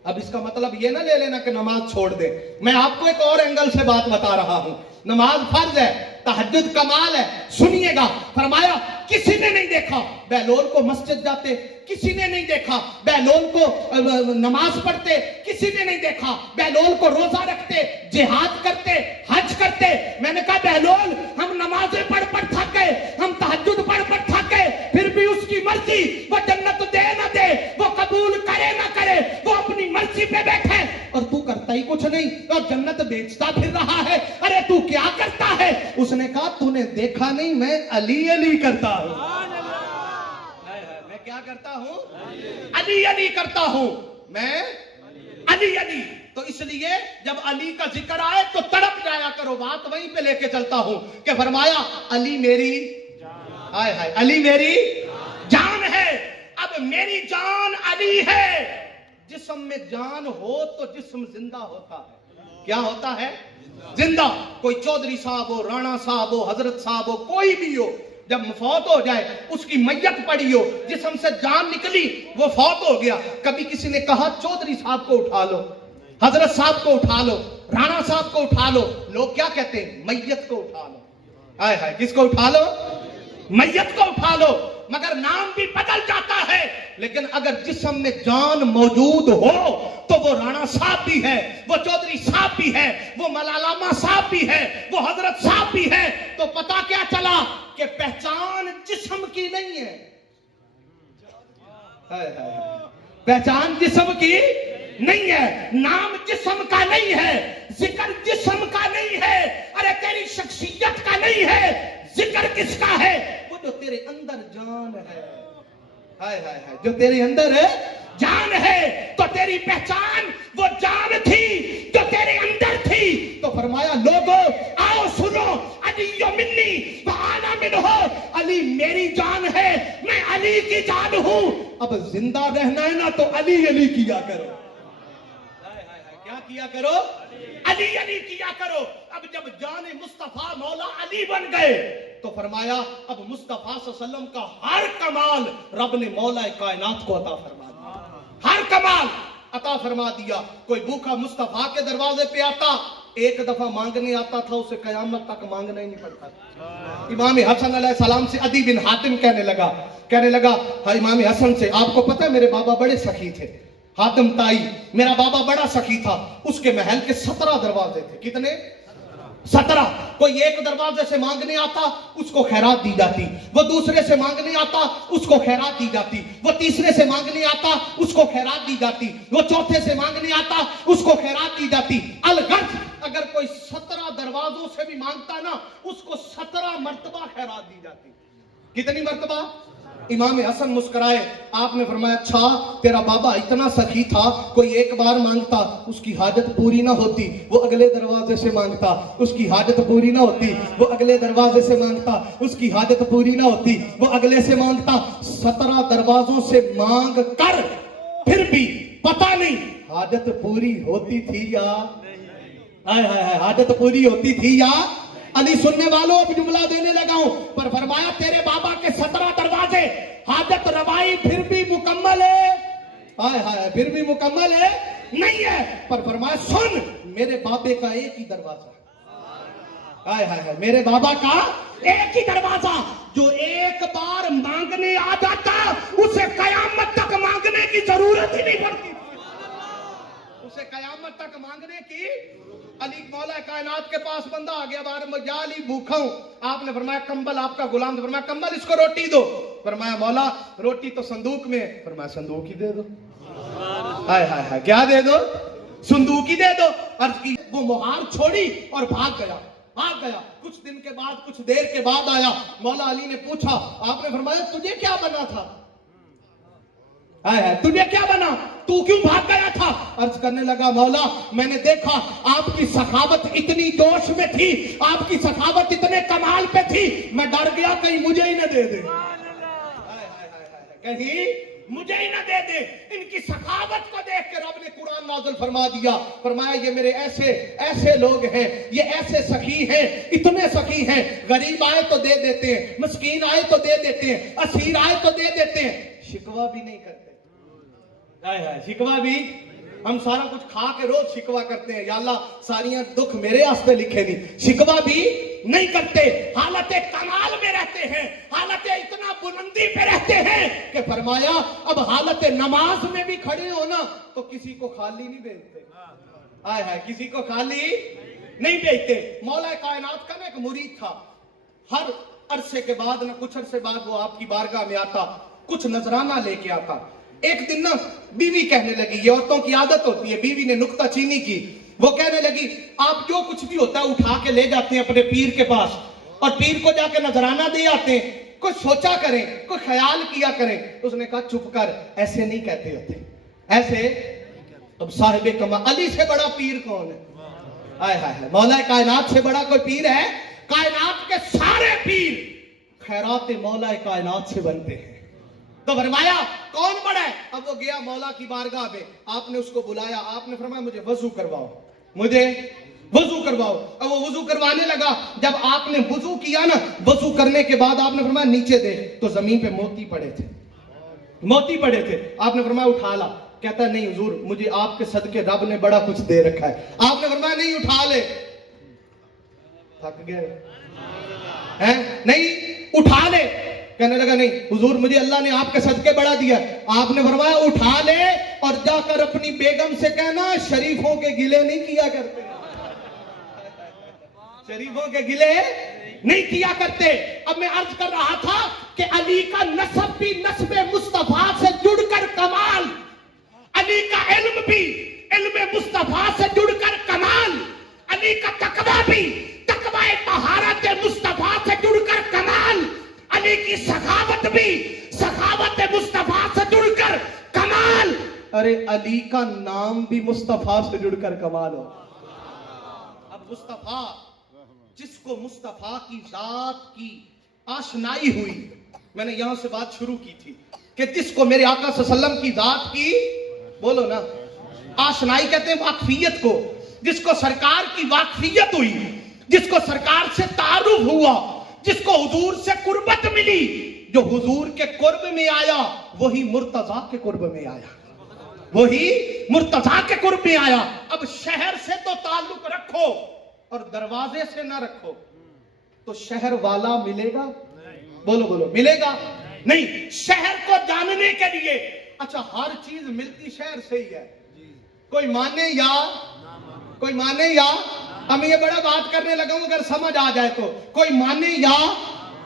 अब इसका मतलब ये ना ले लेना कि नमाज छोड़ दे, मैं आपको एक और एंगल से बात बता रहा हूं। नमाज फर्ज है, तहज्जुद कमाल है, सुनिएगा। फरमाया किसी ने नहीं देखा बहलोल को मस्जिद जाते, किसी ने नहीं देखा बहलोल को नमाज पढ़ते, किसी ने नहीं देखा बहलोल को रोजा रखते, जिहाद करते, हज करते। मैंने कहा बहलोल हम नमाजें पढ़ पढ़ थक गए, हम तहज्जुद पढ़ पढ़ थक गए, फिर भी उसकी मर्जी, वो जन्नत दे ना दे, वो कबूल करे ना करे, वो अपनी मर्जी पे बैठे, और तू करता ही कुछ नहीं और जन्नत बेचता फिर रहा है। अरे तू क्या करता है? उसने कहा तूने देखा नहीं, मैं अली अली करता हूं। मैं क्या करता हूं? अली अली करता हूं, मैं अली अली। तो इसलिए जब अली का जिक्र आए तो तड़प जाया करो, बात वहीं पे लेके चलता हूं कि फरमाया अली मेरी, हाय हाय, अली मेरी जान है। अब मेरी जान अली है। जिस्म में जान हो तो जिस्म जिंदा होता है। क्या होता है? जिंदा। कोई चौधरी साहब हो, राणा साहब हो, हजरत साहब हो, कोई भी हो, जब फौत हो जाए, उसकी मैयत पड़ी हो, जिस्म से जान निकली, वो फौत हो गया, कभी किसी ने कहा चौधरी साहब को उठा लो, हजरत साहब को उठा लो, राणा साहब को उठा लो? लोग क्या कहते हैं? मैयत को उठा लो। हाय हाय, किसको उठा लो? मैयत को उठा लो। मगर नाम भी बदल जाता है, लेकिन अगर जिस्म में जान मौजूद हो तो वो राणा साहब भी है, वो चौधरी साहब भी है, वो मलालामा साहब भी है, वो हजरत साहब भी है। तो पता क्या चला कि पहचान जिस्म की नहीं है। पहचान जिस्म की नहीं है, नाम जिस्म का नहीं है, जिक्र जिस्म का नहीं है, अरे तेरी शख्सियत का नहीं है, जिक्र किसका है? वो जो तेरे अंदर जान है। हाय हाय हाय, जो तेरे अंदर है जान है। तो तेरी पहचान वो जान थी जो तेरे अंदर थी। तो फरमाया लोगों आओ सुनो, अली मिन्नी व आना मिन्हो, अली मेरी जान है, मैं अली की जान हूं। अब जिंदा रहना है ना तो अली अली किया करो। क्या किया करो? अली अली किया करो। अब जब जाने मुस्तफा मौला अली बन गए तो फरमाया अब मुस्तफा सल्लल्लाहु अलैहि वसल्लम का हर कमाल रब ने मौला कायनात को अता फरमा दिया, हर कमाल अता फरमा दिया। कोई भूखा मुस्तफा के दरवाजे पे आता, एक दफा मांगने आता था, उसे कयामत तक मांगना ही नहीं पड़ता। इमाम हसन अलैहिस्सलाम से अदी बिन हातिम कहने लगा हाँ इमाम हसन से, आपको पता है मेरे बाबा बड़े सखी थे, हातिम ताई मेरा बाबा बड़ा सखी था, उसके महल के 17 दरवाजे थे। कितने? 17। कोई एक दरवाजे से मांगने आता, उसको खैरात दी जाती, वो दूसरे से मांगने आता, उसको खैरात दी जाती, वो तीसरे से मांगने आता, उसको खैरात दी जाती, वो चौथे से मांगने आता, उसको खैरात दी जाती। अलगर्ज अगर कोई 17 दरवाजों से भी मांगता ना, उसको 17 मर्तबा खैरात दी जाती। कितनी मर्तबा? इमाम हसन मुस्कुराए, आपने फरमाया अच्छा तेरा बाबा इतना सखी था, कोई एक बार मांगता उसकी हाजत पूरी ना होती, वो अगले दरवाजे से मांगता, उसकी हाजत पूरी ना होती, वो अगले दरवाजे से मांगता, उसकी हाजत पूरी ना होती, वो अगले से मांगता, 17 दरवाजों से मांग कर फिर भी पता नहीं हाजत पूरी होती थी या हाय हाय हाय, हाजत पूरी होती थी या। अली सुनने वालों अब जुमला देने लगा हूं, पर फरमाया तेरे बाबा के 17 दरवाजे, हाजत रवाई फिर भी मुकम्मल है, हाय हाय फिर भी मुकम्मल है नहीं है, पर फरमाया सुन मेरे बाबे का एक ही दरवाजा, हाय हाय हाय मेरे बाबा का एक ही दरवाजा, जो एक बार मांगने आ जाता उसे कयामत तक मांगने की जरूरत ही नहीं पड़ती, उसे कयामत तक मांगने की। अली मौला कायनात के पास बंदा आ गया, बार में या अली भूखा हूं, आपने फरमाया कंबल आपका गुलाम, फरमाया कंबल इसको रोटी दो, फरमाया मौला रोटी तो संदूक में, फरमाया संदूक ही दे दो, हाय हाय हाय क्या दे दो, संदूक ही दे दो। अर्ज की वो मुहार छोड़ी और भाग गया, भाग गया। कुछ दिन के बाद, कुछ देर के बाद आया, मौला अली ने पूछा, आपने फरमाया तुझे क्या बना था, है तुझे क्या बना, तू क्यों भाग गया था। अर्ज करने लगा मौला मैंने देखा आपकी सखावत इतनी जोश में थी, आपकी सखावत इतने कमाल पे थी, मैं डर गया कहीं मुझे ही न दे दे, कहीं मुझे ही न दे दे। इनकी सखावत को देख के रब ने कुरान नाज़िल फरमा दिया, फरमाया ये मेरे ऐसे ऐसे लोग हैं, ये ऐसे सखी हैं, इतने सखी हैं, गरीब आए तो दे देते हैं, मिस्कीन आए तो दे देते हैं, असीर आए तो दे देते हैं, शिकवा भी नहीं करते। शिकवा भी, हम सारा कुछ खा के रोज शिकवा करते हैं, या अल्लाह सारियां दुख मेरे वास्ते लिखे नहीं, शिकवा भी नहीं करते, हालते कमाल में रहते हैं, हालते इतना बुलंदी पे रहते हैं कि फरमाया अब हालते नमाज में भी खड़े हो ना तो किसी को खाली नहीं भेजते, आए है किसी को खाली नहीं भेजते। मौला कायनात का ना एक मुरीद था, हर अरसे के बाद ना कुछ अरसे बाद वो आपकी बारगाह में आता, कुछ नजराना लेके आता। एक दिन ना बीवी कहने लगी, ये औरतों की आदत होती है, बीवी ने नुक्ता चीनी की, वो कहने लगी आप जो कुछ भी होता है उठा के ले जाते हैं अपने पीर के पास और पीर को जाके नजराना दे आते हैं, कुछ सोचा करें, कोई ख्याल किया करें। उसने कहा चुप कर, ऐसे नहीं कहते होते, ऐसे। अब साहिब कमाल, अली से बड़ा पीर कौन है, हाय हाय हाय, मौला कायनात से बड़ा कोई पीर है, कायनात के सारे पीर खैरात मौला कायनात से बनते हैं। तो फरमाया कौन बड़ा है, अब वो गया मौला की बारगाह में, आपने उसको बुलाया, आपने फरमाया मुझे वजू करवाओ, मुझे वजू करवाओ। अब वो वजू करवाने लगा, जब आपने वजू किया ना, वजू करने के बाद आपने फरमाया नीचे दे, तो जमीन पे मोती पड़े थे, मोती पड़े थे। आपने फरमाया उठा ला, कहता नहीं हुजूर मुझे आपके सदके रब ने बड़ा कुछ दे रखा है। आपने फरमाया नहीं उठा ले, थक गए हैं, नहीं उठा ले, कहने लगा नहीं हुजूर मुझे अल्लाह ने आपके सदके बड़ा दिया। आपने फरमाया उठा ले और जाकर अपनी बेगम से कहना शरीफों के गिले नहीं किया करते, शरीफों के गिले नहीं किया करते। अब मैं अर्ज कर रहा था कि अली का नस्ब भी नस्बे मुस्तफा से जुड़कर कमाल, अली का इल्म भी इल्म मुस्तफा से जुड़कर कमाल, अली का तकवा भी तकवाए महारत मुस्तफा से जुड़कर कमाल, अली की सखावत भी सखावत मुस्तफा से जुड़कर कमाल। अरे अली का नाम भी मुस्तफा से जुड़कर कमाल हो। अब मुस्तफा, जिसको मुस्तफा की जात की आशनाई हुई, मैंने यहां से बात शुरू की थी कि जिसको मेरे आका सल्लल्लाहु अलैहि वसल्लम की जात की, बोलो ना, आशनाई कहते हैं वाकफियत को, जिसको सरकार की वाकफियत हुई, जिसको सरकार से तारुफ हुआ, जिसको हुजूर से कुर्बत मिली, जो हुजूर के कुर्ब में आया वही मुर्तजा के कुर्ब में आया, वही मुर्तजा के कुर्ब में आया। अब शहर से तो ताल्लुक रखो और दरवाजे से ना रखो तो शहर वाला मिलेगा, बोलो बोलो मिलेगा नहीं। शहर को जानने के लिए, अच्छा हर चीज मिलती शहर से ही है, कोई माने या कोई माने या, हम ये बड़ा बात करने लगा हूं, अगर समझ आ जाए तो, कोई माने या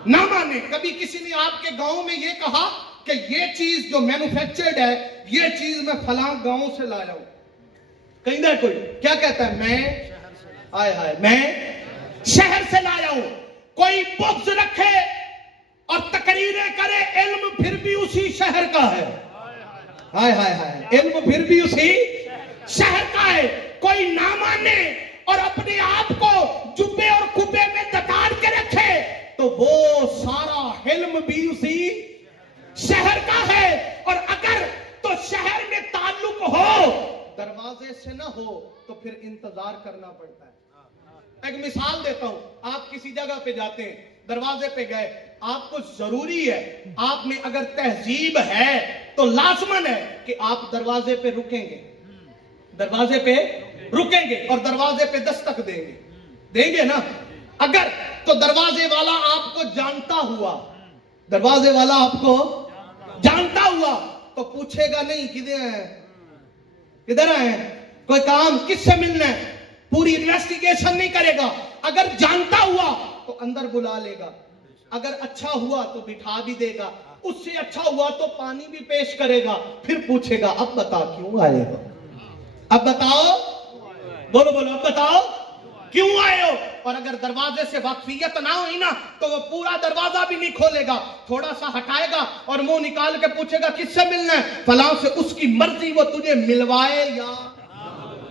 ना माने। कभी किसी ने आपके गांव में ये कहा कि ये चीज जो मैन्युफैक्चर्ड है, ये चीज मैं फलां गांव से लाया हूं, कहीं ना कोई क्या कहता है, मैं आय हाय मैं शहर से लाया हूं। कोई बुक्स रखे और तकरीरें करे, इल्म फिर का है, हाय हाय हाय, इल्म फिर भी उसी शहर का है। कोई ना माने और अपने आप को जुब्बे और कुब्बे में दटाड़ के रखे तो वो सारा इल्म भी उसी शहर का है। और अगर तो शहर में ताल्लुक हो, दरवाजे से ना हो तो फिर इंतजार करना पड़ता है। एक मिसाल देता हूं, आप किसी जगह पे जाते हैं, दरवाजे पे गए, आपको जरूरी है, आप में अगर तहजीब है तो लाजमन है कि आप दरवाजे पे रुकेंगे, दरवाजे पे रुकेंगे और दरवाजे पे दस्तक देंगे, देंगे ना। अगर तो दरवाजे वाला आपको जानता हुआ, दरवाजे वाला आपको जानता हुआ तो पूछेगा नहीं किधर है, किधर आए, कोई काम, किससे मिलना है, पूरी इन्वेस्टिगेशन नहीं करेगा। अगर जानता हुआ तो अंदर बुला लेगा, अगर अच्छा हुआ तो बिठा भी देगा, उससे अच्छा हुआ तो पानी भी पेश करेगा, फिर पूछेगा अब बता क्यों आए हो, अब बताओ, बोलो बोलो, अब बताओ क्यों आए हो। और अगर दरवाजे से वाकफियत ना हुई ना तो वो पूरा दरवाजा भी नहीं खोलेगा, थोड़ा सा हटाएगा और मुंह निकाल के पूछेगा किससे मिलना है, फलां से, उसकी मर्जी वो तुझे मिलवाए या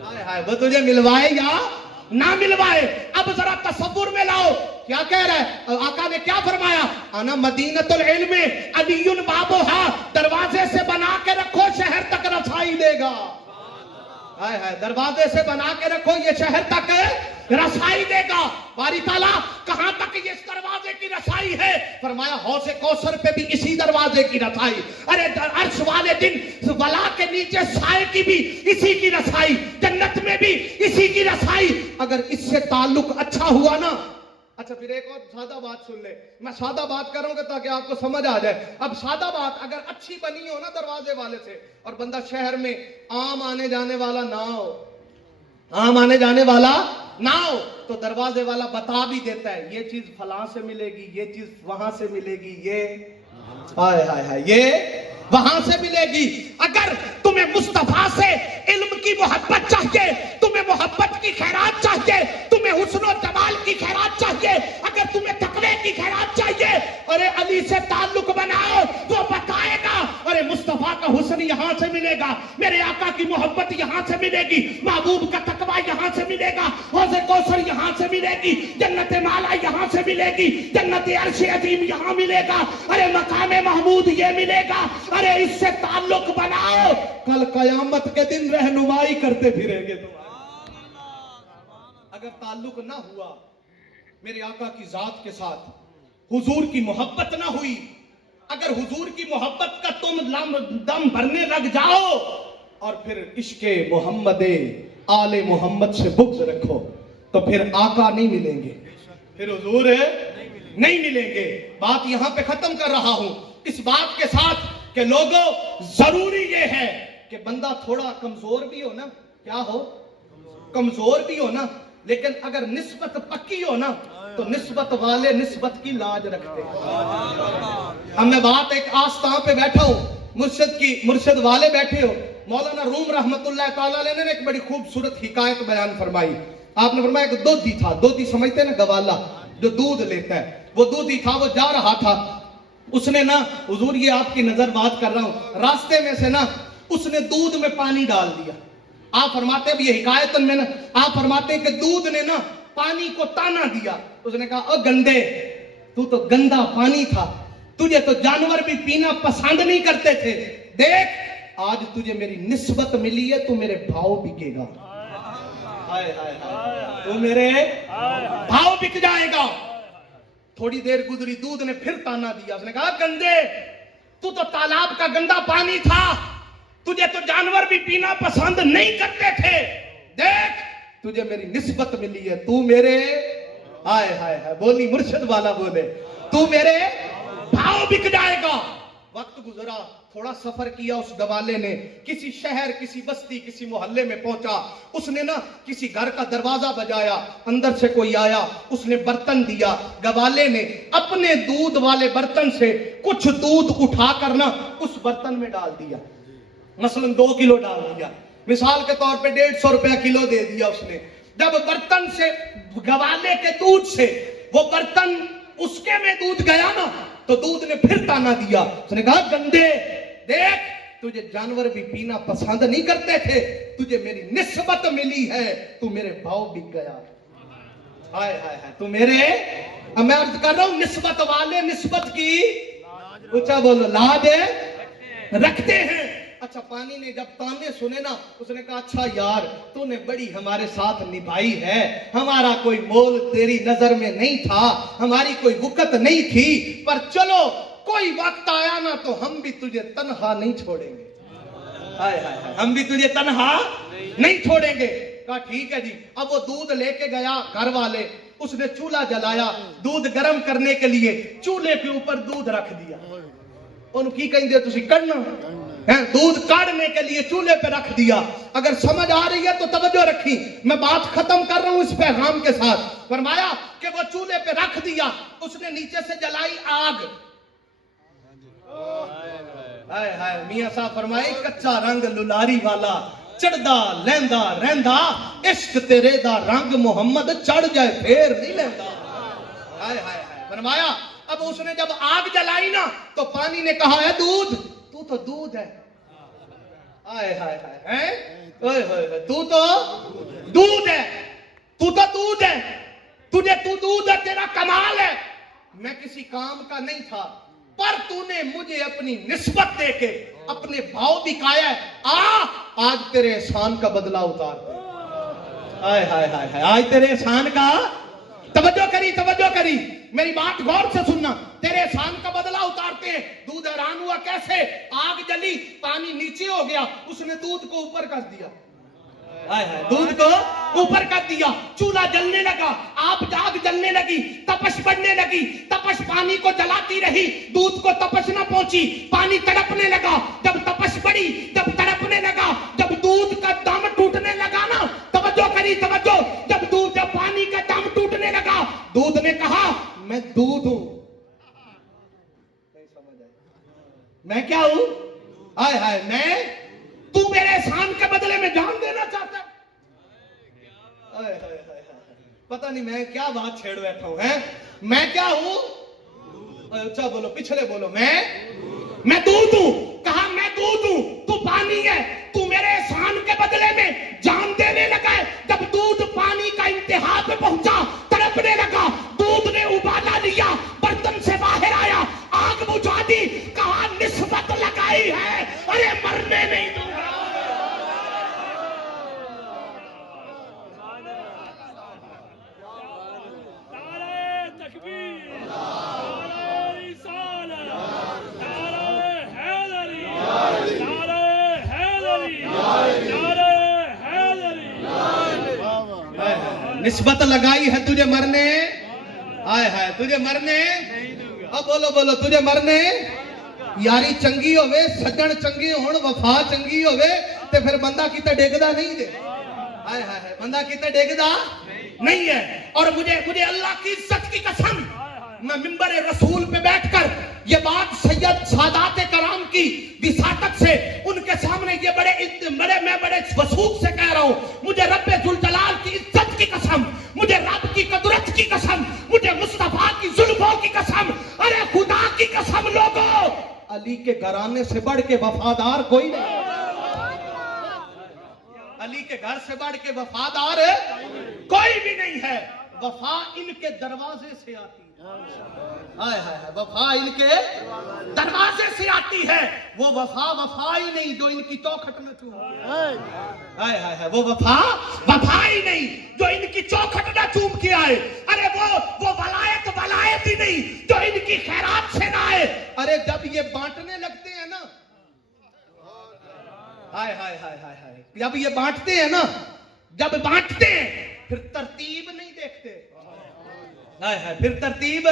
हाय हाय, वो तुझे मिलवाए या ना मिलवाए। अब जरा तसव्वुर में लाओ, क्या कह रहा है आका ने, क्या फरमाया, आना मदीनतुल इल्म अलियुन बाबुहा, दरवाजे से बना के रखो शहर तक रसाई देगा, हाय हाय, दरवाजे से बना के रखो ये शहर तक रसाई देगा। बारी ताला कहां तक ये इस दरवाजे की रसाई है, फरमाया हौसे कौसर पे भी इसी दरवाजे की रसाई, अरे अर्श वाले दिन वला के नीचे साए की भी इसी की रसाई, जन्नत में भी इसी की रसाई। अगर इससे ताल्लुक अच्छा हुआ ना, अच्छा फिर एक और सादा बात सुन ले, मैं सादा बात करूंगा ताकि आपको समझ आ जाए। अब सादा बात अगर अच्छी बनी हो ना दरवाजे वाले से, और बंदा शहर में आम आने जाने वाला ना हो, आम आने जाने वाला ना हो, तो दरवाजे वाला बता भी देता है ये चीज फलां से मिलेगी, ये चीज वहां से मिलेगी, ये हाय हाय हाय, ये वहां से मिलेगी। अगर तुम्हें मुस्तफा से इल्म की मोहब्बत चाहिए, तुम्हें मोहब्बत की खैरात चाहिए, तुम्हें हुस्न और जमाल की खैरात चाहिए, अगर तुम्हें तकवे की खैरात चाहिए, अरे अली से ताल्लुक बनाओ, वो बताएगा, अरे मुस्तफा का हुस्न यहां से मिलेगा, मेरे आका की मोहब्बत यहां से मिलेगी, महबूब का तकवा यहां से मिलेगा, हौज़े कौसर यहां से मिलेगी, जन्नत माला यहां से मिलेगी, जन्नत अर्श अजीम यहां मिलेगा, अरे मकाम महमूद ये मिलेगा, अरे इससे ताल्लुक बनाओ, कल कयामत के दिन रहनुमाई करते फिरेंगे तुम। अगर ताल्लुक ना हुआ मेरे आका की जात के साथ, हुजूर की मोहब्बत ना हुई, अगर हुजूर की मोहब्बत का तुम दम भरने लग जाओ और फिर इश्के मोहम्मद आले मोहम्मद से बुग़्ज़ रखो तो फिर आका नहीं मिलेंगे, फिर हुजूर नहीं मिलेंगे। बात यहां पे खत्म कर रहा हूं इस बात के साथ कि लोगों, जरूरी ये है कि बंदा थोड़ा कमजोर भी हो ना, क्या हो, कमजोर भी हो ना, लेकिन अगर निस्बत पक्की हो ना तो निस्बत वाले निस्बत की लाज रखते हैं। अब मैं बात एक आस्था पे बैठा हूं, मुर्शिद वाले बैठे हो, मौलाना रूम रहमतुल्लाह ताला अलैह ने एक बड़ी खूबसूरत हिकायत बयान फरमाई। आपने फरमाया कि दोधी था, दोधी समझते हैं ना, गवाला जो दूध लेता है, वो दूधी था, वो जा रहा था, उसने ना, हुजूर ये आपकी नजर बात कर रहा हूं, रास्ते में से ना उसने दूध में पानी डाल दिया। आप फरमाते हैं, ये हिकायतन में ना आप फरमाते हैं कि दूध ने ना पानी को ताना दिया, उसने कहा ओ गंदे, तू तो गंदा पानी था, तुझे तो जानवर भी पीना पसंद नहीं करते थे, देख आज तुझे मेरी निस्बत मिली है, तू मेरे भाव बिकेगा, हाय हाय हाय, तू मेरे भाव बिक जाएगा। थोड़ी देर गुजरी, दूध ने फिर ताना दिया, उसने कहा गंदे, तू तो तालाब का गंदा पानी था, तुझे तो जानवर भी पीना पसंद नहीं करते थे, देख तुझे मेरी निस्बत मिली है, तू मेरे हाय हाय हाय, बोली मुर्शिद वाला बोले, तू मेरे भाव बिक जाएगा। वक्त गुजरा, थोड़ा सफर किया उस गवाले ने, किसी शहर, किसी बस्ती, किसी मोहल्ले में पहुंचा, उसने ना किसी घर का दरवाजा बजाया, अंदर से कोई आया, उसने बर्तन दिया, गवाले ने अपने दूध वाले बर्तन से कुछ दूध उठा कर ना उस बर्तन में डाल दिया, मसलन 2 किलो डाल दिया, मिसाल के तौर पे 150 रुपया किलो दे दिया उसने। जब बर्तन से, गवाले के दूध से वो बर्तन उसके में दूध गया ना तो दूध ने फिर ताना दिया, उसने कहा गंदे, देख तुझे जानवर भी पीना पसंद नहीं करते थे, तुझे मेरी निस्बत मिली है, तू मेरे भाव बिक गया। हाय हाय हाय, तू मेरे, अब मैं अर्ज कर रहा हूं, निस्बत वाले निस्बत की ऊंचा बोलो लाज रखते हैं। अच्छा, पानी ने जब ताने सुने ना, उसने कहा अच्छा यार तूने बड़ी हमारे साथ निभाई है, हमारा कोई मोल तेरी नजर में नहीं था, हमारी कोई वक़्त नहीं थी, पर चलो कोई वक्त आया ना तो हम भी तुझे तन्हा नहीं छोड़ेंगे। हाय हाय हाय, हम भी तुझे तन्हा नहीं छोड़ेंगे। कहा ठीक है जी। अब वो दूध लेके गया घर वाले, उसने चूल्हा जलाया, दूध गर्म करने के लिए चूल्हे के ऊपर दूध रख दिया। उनकी कहेंगे तुसी कढ़ना है, दूध काढ़ने के लिए चूल्हे पे रख दिया। अगर समझ आ रही है तो तवज्जो रखी, मैं बात खत्म कर रहा हूं इस पैगाम के साथ। फरमाया कि वो चूल्हे पे रख दिया, उसने नीचे से जलाई आग। हाय हाय, मियां साहब फरमाए कच्चा रंग लुलारी वाला, चढ़दा लैंदा रहंदा, इश्क तेरे दा रंग मोहम्मद चढ़ जाए फेर नहीं लैंदा। हाय हाय हाय, फरमाया अब उसने जब आग जलाई ना तो पानी ने कहा है दूध, तू तो दूध है। हाय हाय हाय, हैं ओए होए, तू तो दूध है, तू तो दूध है, तुझे तू दूध है, तेरा कमाल है। मैं किसी काम का नहीं था, पर तूने मुझे अपनी निस्बत देके अपने भाव दिखाया है। आज तेरे एहसान का बदला उतार। हाय हाय हाय हाय, आज तेरे एहसान का, तवज्जो करी, मेरी बात गौर से सुनना, तेरे एहसान का बदला उतारते हैं। दूध हैरान हुआ कैसे, आग जली, पानी नीचे हो गया, उसने दूध को ऊपर कर दिया। हाय हाय, दूध को ऊपर कर दिया, चूल्हा जलने लगा, आग जलने लगी, तपश बढ़ने लगी, तपश पानी को जलाती रही, दूध को तपश न पहुंची, पानी तड़पने लगा। जब तपश बढ़ी, जब तड़पने लगा, जब दूध का दम टूटने लगा ना, तवज्जो, जब पानी का दम टूटने लगा, दूध ने कहा मैं दूध हूं। नहीं समझ आया, मैं क्या हूं? हाय हाय, मैं, तू मेरे एहसान के बदले में जान देना चाहता है। पता नहीं मैं क्या बात छेड़ बैठा हूं, है मैं क्या हूं? अच्छा बोलो, पिछले बोलो, मैं दूध हूं। कहा मैं दूध हूं, तू पानी है, तू मेरे एहसान के बदले में जान देने लगा है। जब दूध पानी का इंतहा पे पहुंचा, तड़पने लगा, दूध ने उबाला लिया, बर्तन से बाहर आया, आग बुझा दी, कहा निस्बत लगाई है, अरे मरने नहीं दूंगा। निस्बत लगाई है तुझे मरने, हाय हाय, तुझे मरने, अब बोलो तुझे मरने। यारी चंगी होवे, सज्जन चंगे होण, वफा चंगी होवे ते फिर बंदा किते डिगदा नहीं दे। हाय हाय हाय, बंदा किते डिगदा नहीं है। और मुझे अल्लाह की इज्जत की कसम, मैं मिंबर रसूल पे बैठकर ये बात सैयद सादात कराम की विसातत से उनके सामने ये मैं बड़े वसूख से कह रहा हूं, मुझे रब्बे जुल जलाल की इज्जत की कसम, मुझे रब की कुदरत की कसम, मुझे मुस्तफा की जुल्फों की कसम, अरे खुदा की कसम लोगों, अली के घराने से बढ़ के वफादार कोई नहीं, अली के घर से बढ़ के वफादार कोई भी नहीं है। वफा इनके दरवाजे से आती है, हाय हाय हाय, वफा इनके दरवाजे से आती है। वो वफा ही नहीं जो इनकी चौखट में चूम, हाय हाय हाय, वो वफा ही नहीं जो इनकी चौखट में चूम के आए। अरे वो वलायत ही नहीं जो इनकी खैरात से ना आए। अरे जब ये बांटने लगते हैं ना, हाय हाय हाय हाय हाय, जब ये बांटते हैं ना, जब बांटते हैं फिर तरतीब नहीं देखते, हाय हाय, फिर तरतीब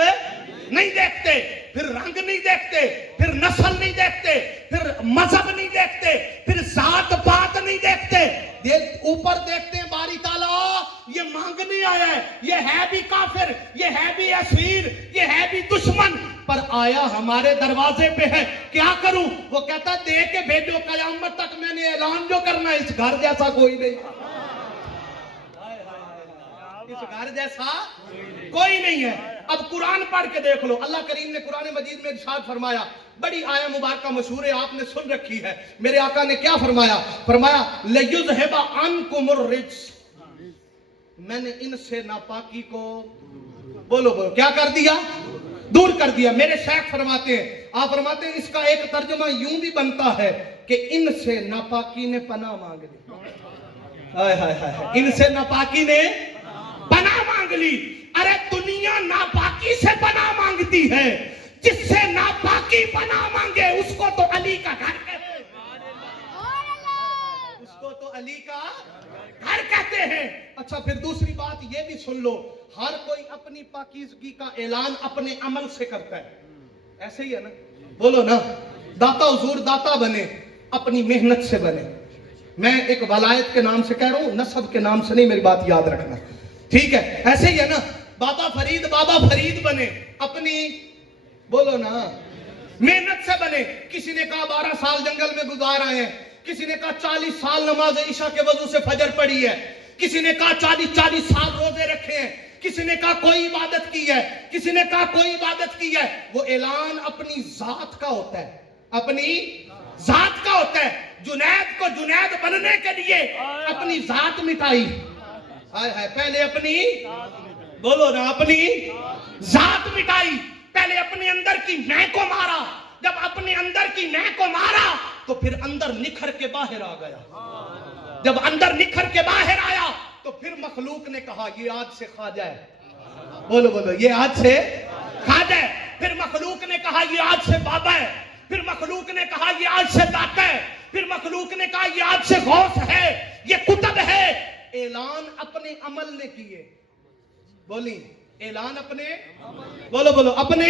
नहीं देखते, फिर रंग नहीं देखते, फिर नस्ल नहीं देखते, फिर मजहब नहीं देखते, फिर जात पात नहीं देखते, ऊपर देखते हैं बारी ताला, ये मांगने आया है, ये है भी काफिर, ये है भी असीर, ये है भी दुश्मन, पर आया हमारे दरवाजे पे है, क्या करूं? वो कहता दे के भेजो, कयामत तक मैंने ऐलान जो करना है, इस घर जैसा कोई नहीं, इस घर जैसा कोई नहीं है। अब कुरान पढ़ के देख लो, अल्लाह करीम ने कुरान मजीद में इरशाद फरमाया, बड़ी आया मुबारक मशहूर है, आपने सुन रखी है। मेरे आका ने क्या फरमाया? फरमाया लयुज़हिबा अन्कुमुर रिज्स, मैंने इनसे नापाकी को बोलो बोलो क्या कर दिया? दूर कर दिया। मेरे शेख फरमाते हैं, आप फरमाते हैं इसका एक तर्जुमा यूं भी बनता है कि इनसे नापाकी ने पनाह मांग ली। हाय हाय हाय, इनसे नापाकी ने पनाह मांग ली। अरे दुनिया नापाकी से पनाह मांगती है, जिससे नापाकी पनाह मांगे उसको तो अली का घर कहते हैं, उसको तो अली का घर कहते हैं। अच्छा फिर दूसरी बात ये भी सुन लो, हर कोई अपनी पाकीज़गी का ऐलान अपने अमल से करता है, ऐसे ही है ना? बोलो ना, दाता हुजूर दाता बने, अपनी मेहनत से बने। मैं एक वलायत के नाम से कह रहा हूं, नसब के नाम से नहीं, मेरी बात याद रखना, ठीक है? ऐसे ही है ना, बाबा फरीद बने, अपनी बोलो ना मेहनत से बने। किसी ने कहा 12 साल जंगल में गुजार आए हैं, किसी ने कहा 40 साल नमाज ईशा के वजू से फजर पड़ी है, किसी ने कहा 40 साल रोजे रखे हैं, किसी ने कहा कोई इबादत की है, किसी ने कहा कोई इबादत की है। वो ऐलान अपनी जात का होता है, अपनी जात का होता है। जुनैद को जुनैद बनने के लिए अपनी जात मिटाई, हाय हाय, पहले अपनी बोलो ना अपनी जात मिटाई, पहले अपने अंदर की मैं को मारा। जब अपने अंदर की मैं को मारा तो फिर अंदर निखर के बाहर आ गया। जब अंदर निखर के बाहर आया तो फिर मखलूक ने कहा ये आज से खा जाए, बोलो बोलो ये आज से खा जाए। फिर मखलूक ने कहा ये आज से बाबा है, फिर मखलूक ने कहा ये आज से दाता है, फिर मखलूक ने कहा ये आज से गौस है, ये कुतब है। ऐलान अपने अमल ने किए, बोली ऐलान अपने बोलो बोलो अपने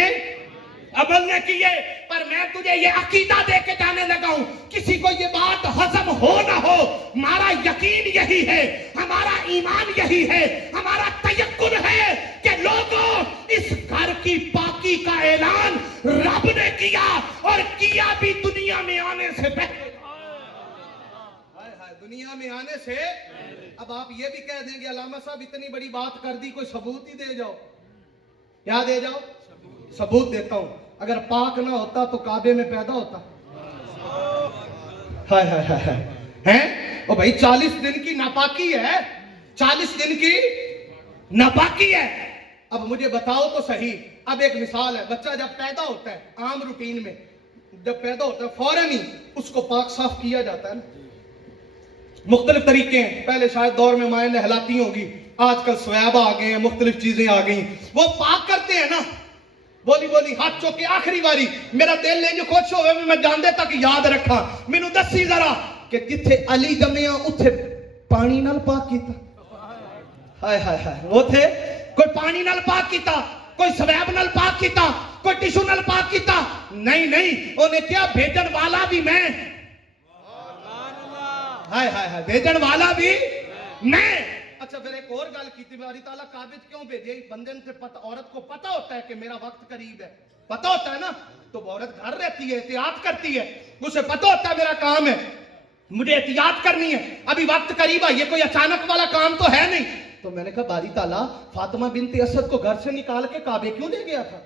अमल ने किए। पर मैं तुझे ये अकीदा दे के जाने लगा हूं, किसी को ये बात हजम हो ना हो, हमारा यकीन यही है, हमारा ईमान यही है, हमारा तयक्कुन है कि लोगों इस घर की पाकी का ऐलान रब ने किया और किया भी दुनिया में आने से पहले। दुनिया में आने से। अब आप ये भी कह देंगे अल्लामा साहब इतनी बड़ी बात कर दी, कोई सबूत ही दे जाओ। क्या दे जाओ? सबूत देता हूं। अगर पाक ना होता तो काबे में पैदा होता? हाय हाय हाय हाय, हैं? ओ भाई 40 दिन की नापाकी है, 40 दिन की नापाकी है। अब मुझे बताओ तो सही। अब एक मिसाल है, बच्चा जब पैदा होता है आम रूटीन में, जब पैदा होता है फौरन ही उसको पाक साफ किया जाता है ना। मुख्तलिफ तरीके हैं, पहले शायद दौर में माएँ नहलाती होगी, आजकल स्वैबा आ गए हैं, मुख्तलिफ चीजें आ गई, वो पाक करते हैं ना। बोली बोली हाथ चौक के आखिरी बारी मेरा दिल ने जो खुश होवे मैं जानदे तक याद रखा, मैनू दसी जरा कि जिथे अली जम्मिया उथे पानी नाल पाक कीता। हाय हाय हाय, उथे कोई पानी नाल पाक कीता, कोई स्वैब नाल पाक कीता, कोई टिशू नाल पाक कीता? नहीं नहीं, उन्हें क्या भेजन वाला भी मैं, हाय हाय हाय, भेजन वाला भी मैं। अच्छा फिर एक और गल की थी, अल्लाह ताला काबिज क्यों भेजे? बंदे से पता, औरत को पता होता है कि मेरा वक्त करीब है, पता होता है ना, तो औरत घर रहती है, एहतियात करती है, उसे पता होता है मेरा काम है, मुझे एहतियात करनी है, अभी वक्त करीब है, ये कोई अचानक वाला काम तो है नहीं। तो मैंने कहा बारी ताला फातिमा बिनते असद को घर से निकाल के काबे क्यों ले गया था?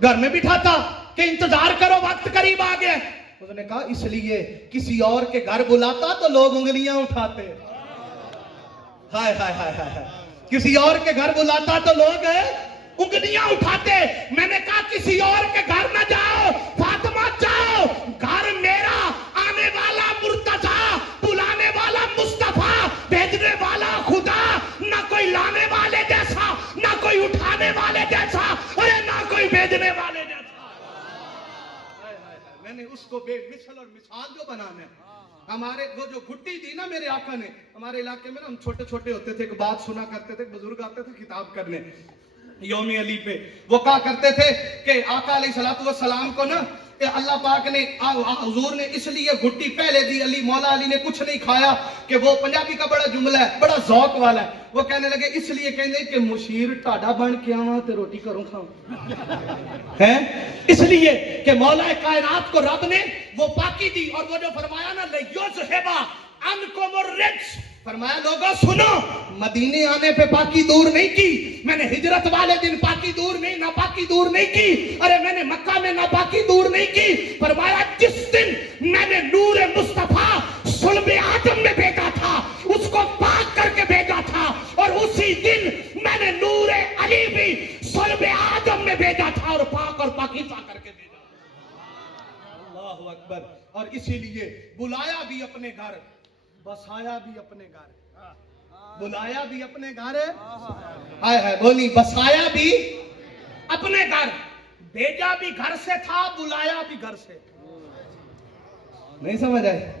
घर में बिठा था कि इंतजार करो वक्त करीब आ गया। उसने कहा इसलिए किसी और के घर बुलाता तो लोग उंगलियां उठाते। हाय हाय हाय हाय, किसी और के घर बुलाता तो लोग उंगलियां उठाते। मैंने कहा किसी और के घर न जाओ फातिमा, जाओ घर मेरा, आने वाला मुर्तजा, बुलाने वाला मुस्तफा, भेजने वाला खुदा, ना कोई लाने वाले जैसा, ना कोई उठाने वाले जैसा, अरे ना कोई भेजने वाले जैसा। मैंने उसको बेमिसल और मिसाल जो बनाना है, हमारे वो जो घुट्टी दी ना मेरे आका ने, हमारे इलाके में ना हम छोटे छोटे होते थे, एक बात सुना करते थे, बुजुर्ग आते थे किताब करने यौम अली पे, वो कहा करते थे कि आका अलैहिस्सलातु वस्सलाम को ना अल्लाह पाक ने हुजूर ने इसलिए घुट्टी पहले दी, अली मौला अली ने कुछ नहीं खाया, कि वो पंजाबी का बड़ा जुमला है, बड़ा ज़ौक वाला है। वो कहने लगे इसलिए कहने कि मुशीर टाडा बन के आवा ते रोटी करूं खाऊं हैं, इसलिए कि मौला कायनात को रब ने वो पाकी दी। और वो जो फरमाया ना लयुज़हिबा अन्कुमुर रिज्स, फरमाया लोगों सुनो, मदीने आने पे पाकी दूर नहीं की, मैंने हिजरत वाले दिन पाकी दूर नहीं, नापाकी दूर नहीं की, अरे मैंने मक्का में नापाकी दूर नहीं की। फरमाया जिस दिन मैंने नूर मुस्तफा सुल्ब आदम में भेजा था, उसको पाक करके भेजा था, और उसी दिन मैंने नूर अली भी सुल्ब आदम में भेजा था और पाक और पाकीज़ा करके भेजा। अल्लाहु अकबर। और इसीलिए बुलाया भी अपने घर, बसाया भी अपने घर, बुलाया भी अपने घर, हाय हाय बोली, बसाया भी अपने घर, भेजा भी घर से था, बुलाया भी घर से। नहीं समझ आए?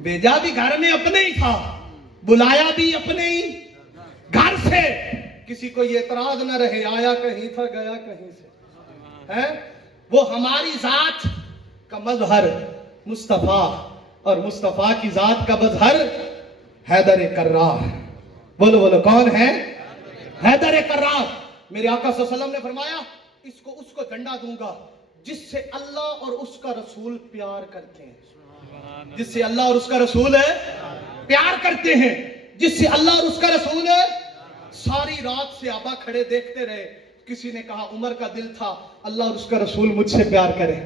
भेजा भी घर में अपने ही था, बुलाया भी अपने ही घर से। किसी को ये एतराज न रहे आया कहीं था गया कहीं से, है वो हमारी जात का मजहर मुस्तफा, और मुस्तफा की जात का मजहर हैदर कर्रार। बोलो बोलो कौन है? हैदर कर्रार। मेरे आका सल्लल्लाहु अलैहि वसल्लम ने फरमाया इसको उसको झंडा दूंगा जिससे अल्लाह और उसका रसूल प्यार करते हैं, जिससे अल्लाह और उसका रसूल है प्यार करते हैं, जिससे अल्लाह और उसका रसूल है। सारी रात से आबा खड़े देखते रहे। किसी ने कहा उमर का दिल था अल्लाह और उसका रसूल मुझसे प्यार करे,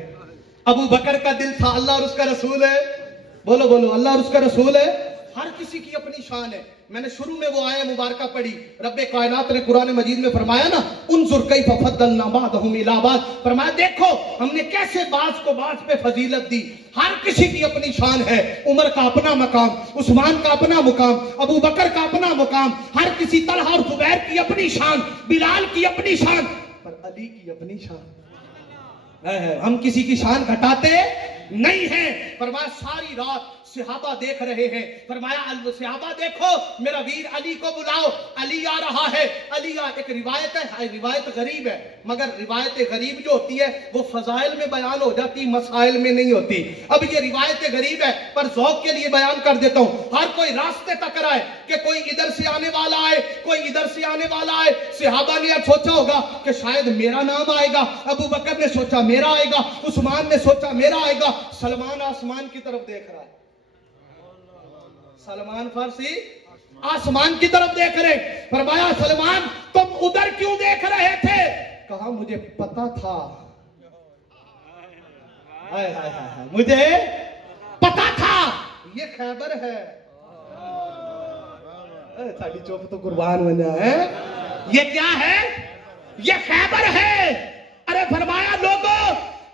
अबू बकर का दिल था अल्लाह और उसका रसूल है, बोलो बोलो अल्लाह और उसका रसूल है। हर किसी की अपनी शान है। मैंने शुरू में वो आया मुबारका पढ़ी, रब्बे कायनात ने कुरान मजीद में फरमाया ना, उन्जुर कैफ़ फद्दलना बादहुम इला बाद, फरमाया देखो हमने कैसे बाज को बाज पे फजीलत दी। हर किसी की अपनी शान है। उमर का अपना मकाम, उस्मान का अपना मुकाम, अबू बकर का अपना मुकाम, हर किसी तलहा और जुबैर की अपनी शान, बिलाल की अपनी शान, पर अली की अपनी शान। हम किसी की शान घटाते नहीं है। फरमाया सारी रात सहाबा देख रहे हैं, फरमाया सहाबा देखो मेरा वीर अली को बुलाओ, अली आ रहा है, अली आ। एक रिवायत है, रिवायत गरीब है, मगर रिवायत गरीब जो होती है वो फजाइल में बयान हो जाती, मसाइल में नहीं होती। अब ये रिवायत गरीब है पर ज़ौक़ के लिए बयान कर देता हूँ। हर कोई रास्ते तक रहा है कि कोई इधर से आने वाला है, कोई इधर से आने वाला है। सहाबा ने सोचा होगा कि शायद मेरा नाम आएगा, अबू बकर ने सोचा मेरा आएगा, उस्मान ने सोचा मेरा आएगा। सलमान आसमान की तरफ देख रहा है, सलमान फारसी आसमान की तरफ देख रहे। फरमाया सलमान तुम उधर क्यों देख रहे थे? कहा मुझे पता था, हाय हाय हाय, मुझे पता था ये खैबर है। साड़ी चौप तो कुर्बान बना है। ये क्या है? ये खैबर है। अरे फरमाया लोगों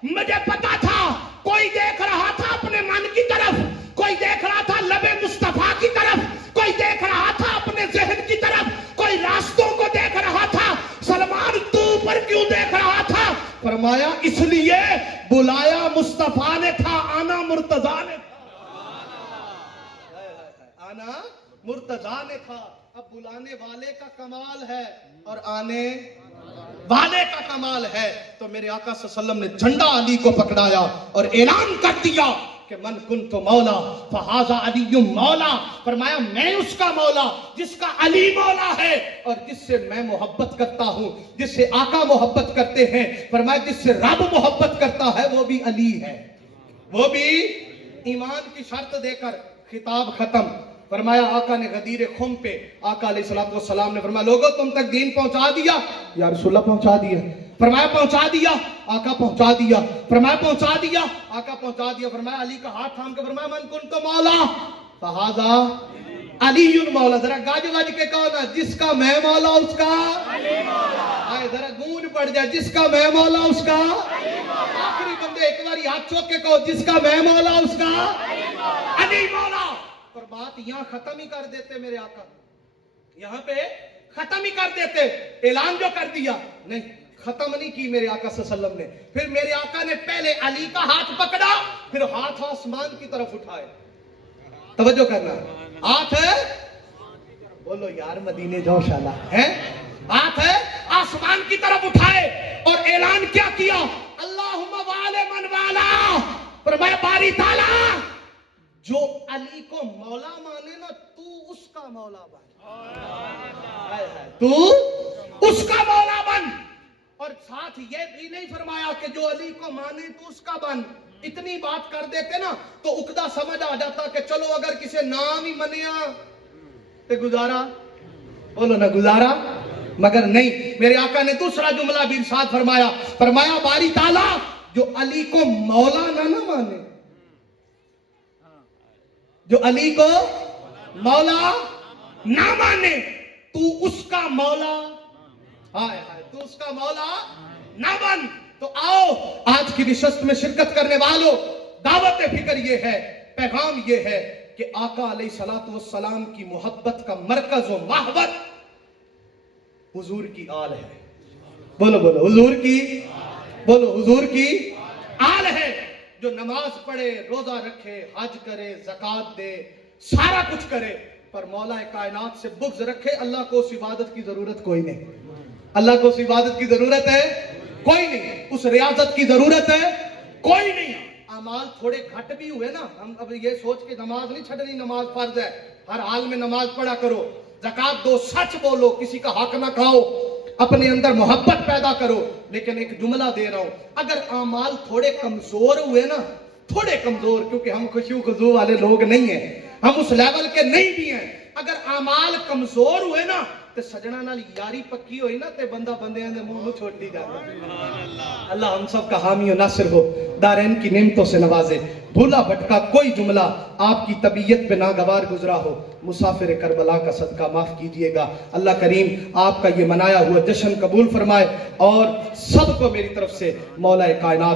मुझे पता था, कोई देख रहा था अपने मन की तरफ, कोई देख रहा था लबे मुस्तफा की तरफ, कोई देख रहा था अपने जहन की तरफ, कोई रास्तों को देख रहा था। सलमान तू ऊपर क्यों देख रहा था? फरमाया इसलिए बुलाया मुस्तफा ने था, आना मुर्तजा ने था, आना मुर्तजा ने था। अब बुलाने वाले का कमाल है और आने वाले का कमाल है। तो मेरे आका सल्लल्लाहु अलैहि वसल्लम ने झंडा अली को पकड़ाया और ऐलान कर दिया कि मन कुन्तु मौला फहाजा अलीयुम मौला। फरमाया मैं उसका मौला जिसका अली मौला है, और जिससे मैं मोहब्बत करता हूं, जिससे आका मोहब्बत करते हैं। फरमाया जिससे रब मोहब्बत करता है वो भी अली है, वो भी ईमान की शर्त देकर खिताब खत्म। फरमाया आका ने गदीर खुम पे आका अलैहिस्सलातु वस्सलाम ने फरमाया लोगों तुम तक दीन पहुंचा दिया? या रसूलल्लाह पहुंचा दिया। फरमाया पहुंचा दिया। आका पहुंचा दिया। फरमाया पहुंचा दिया। आका पहुंचा दिया। फरमाया अली का हाथ थाम के फरमाया मन कुन्तु मौला फहाजा अलीयुन मौला। जरा गाज वाज के कहो ना, जिसका मैं मौला उसका अली मौला। आए जरा गूंज पड़ जाए, जिसका मैं मौला उसका अली मौला। आखिरी बंदे एक बार हाथ चौक के कहो, जिसका मैं मौला उसका अली मौला। पर बात यहां खत्म ही कर देते मेरे आका, यहां पे खत्म ही कर देते। ऐलान जो कर दिया, नहीं खत्म नहीं की मेरे आका सल्लल्लाहु अलैहि वसल्लम ने। फिर मेरे आका ने पहले अली का हाथ पकड़ा, फिर हाथ आसमान की तरफ उठाए। तवज्जो करना, हाथ है, बोलो यार मदीने जाओ शाला है, हाथ है आसमान की तरफ उठाए और ऐलान क्या किया? अल्लाहुम्मा वाले मन वाला। फरमाया बारी ताला जो अली को मौला माने ना, तू उसका मौला बन, तू उसका मौला बन। और साथ ये भी नहीं फरमाया कि जो अली को माने तो उसका बन। इतनी बात कर देते ना तो उकदा समझ आ जाता कि चलो अगर किसी नाम ही मनिया تے گزارا بولو نا گزارا مگر نہیں. میرے آقا نے دوسرا جملہ بھی ارشاد فرمایا, فرمایا باری تعالیٰ جو علی کو مولا نہ مانے, جو علی کو مولا نہ مانے تو اس کا مولا, ہائے ہائے تو اس کا مولا نہ بن. تو آؤ آج کی نشست میں شرکت کرنے والوں, دعوت فکر یہ ہے, پیغام یہ ہے کہ آقا علیہ الصلوۃ والسلام کی محبت کا مرکز و محور حضور کی آل ہے. بولو بولو حضور کی, بولو حضور کی آل ہے. جو نماز پڑھے, روزہ رکھے, حج کرے, زکات دے, سارا کچھ کرے, پر مولا کائنات سے بغض رکھے, اللہ کو اس عبادت کی ضرورت کوئی نہیں. اللہ کو اس عبادت کی ضرورت ہے کوئی نہیں, اس ریاضت کی ضرورت ہے کوئی نہیں. اعمال تھوڑے گھٹ بھی ہوئے نا, ہم اب یہ سوچ کے نماز نہیں چھڑنی, نماز فرض ہے, ہر حال میں نماز پڑھا کرو, زکات دو, سچ بولو, کسی کا حق نہ کھاؤ, اپنے اندر محبت پیدا کرو. لیکن ایک جملہ دے رہا ہوں, اگر اعمال تھوڑے کمزور ہوئے نا, تھوڑے کمزور, کیونکہ ہم خشوع خضوع والے لوگ نہیں ہیں, ہم اس لیول کے نہیں بھی ہیں, اگر اعمال کمزور ہوئے نا تے سجنا نال یاری پکی ہوئی نا تے بندہ بندیاں دے منہ نو چھوڑ دی جاتا. اللہ ہم سب کا حامی و ناصر ہو, دارین کی نعمتوں سے نوازے. بھولا بھٹکا کوئی جملہ آپ کی طبیعت پہ ناگوار گزرا ہو, مسافر کربلا کا صدقہ معاف کیجئے گا. اللہ کریم آپ کا یہ منایا ہوا جشن قبول فرمائے, اور سب کو میری طرف سے مولا کائنات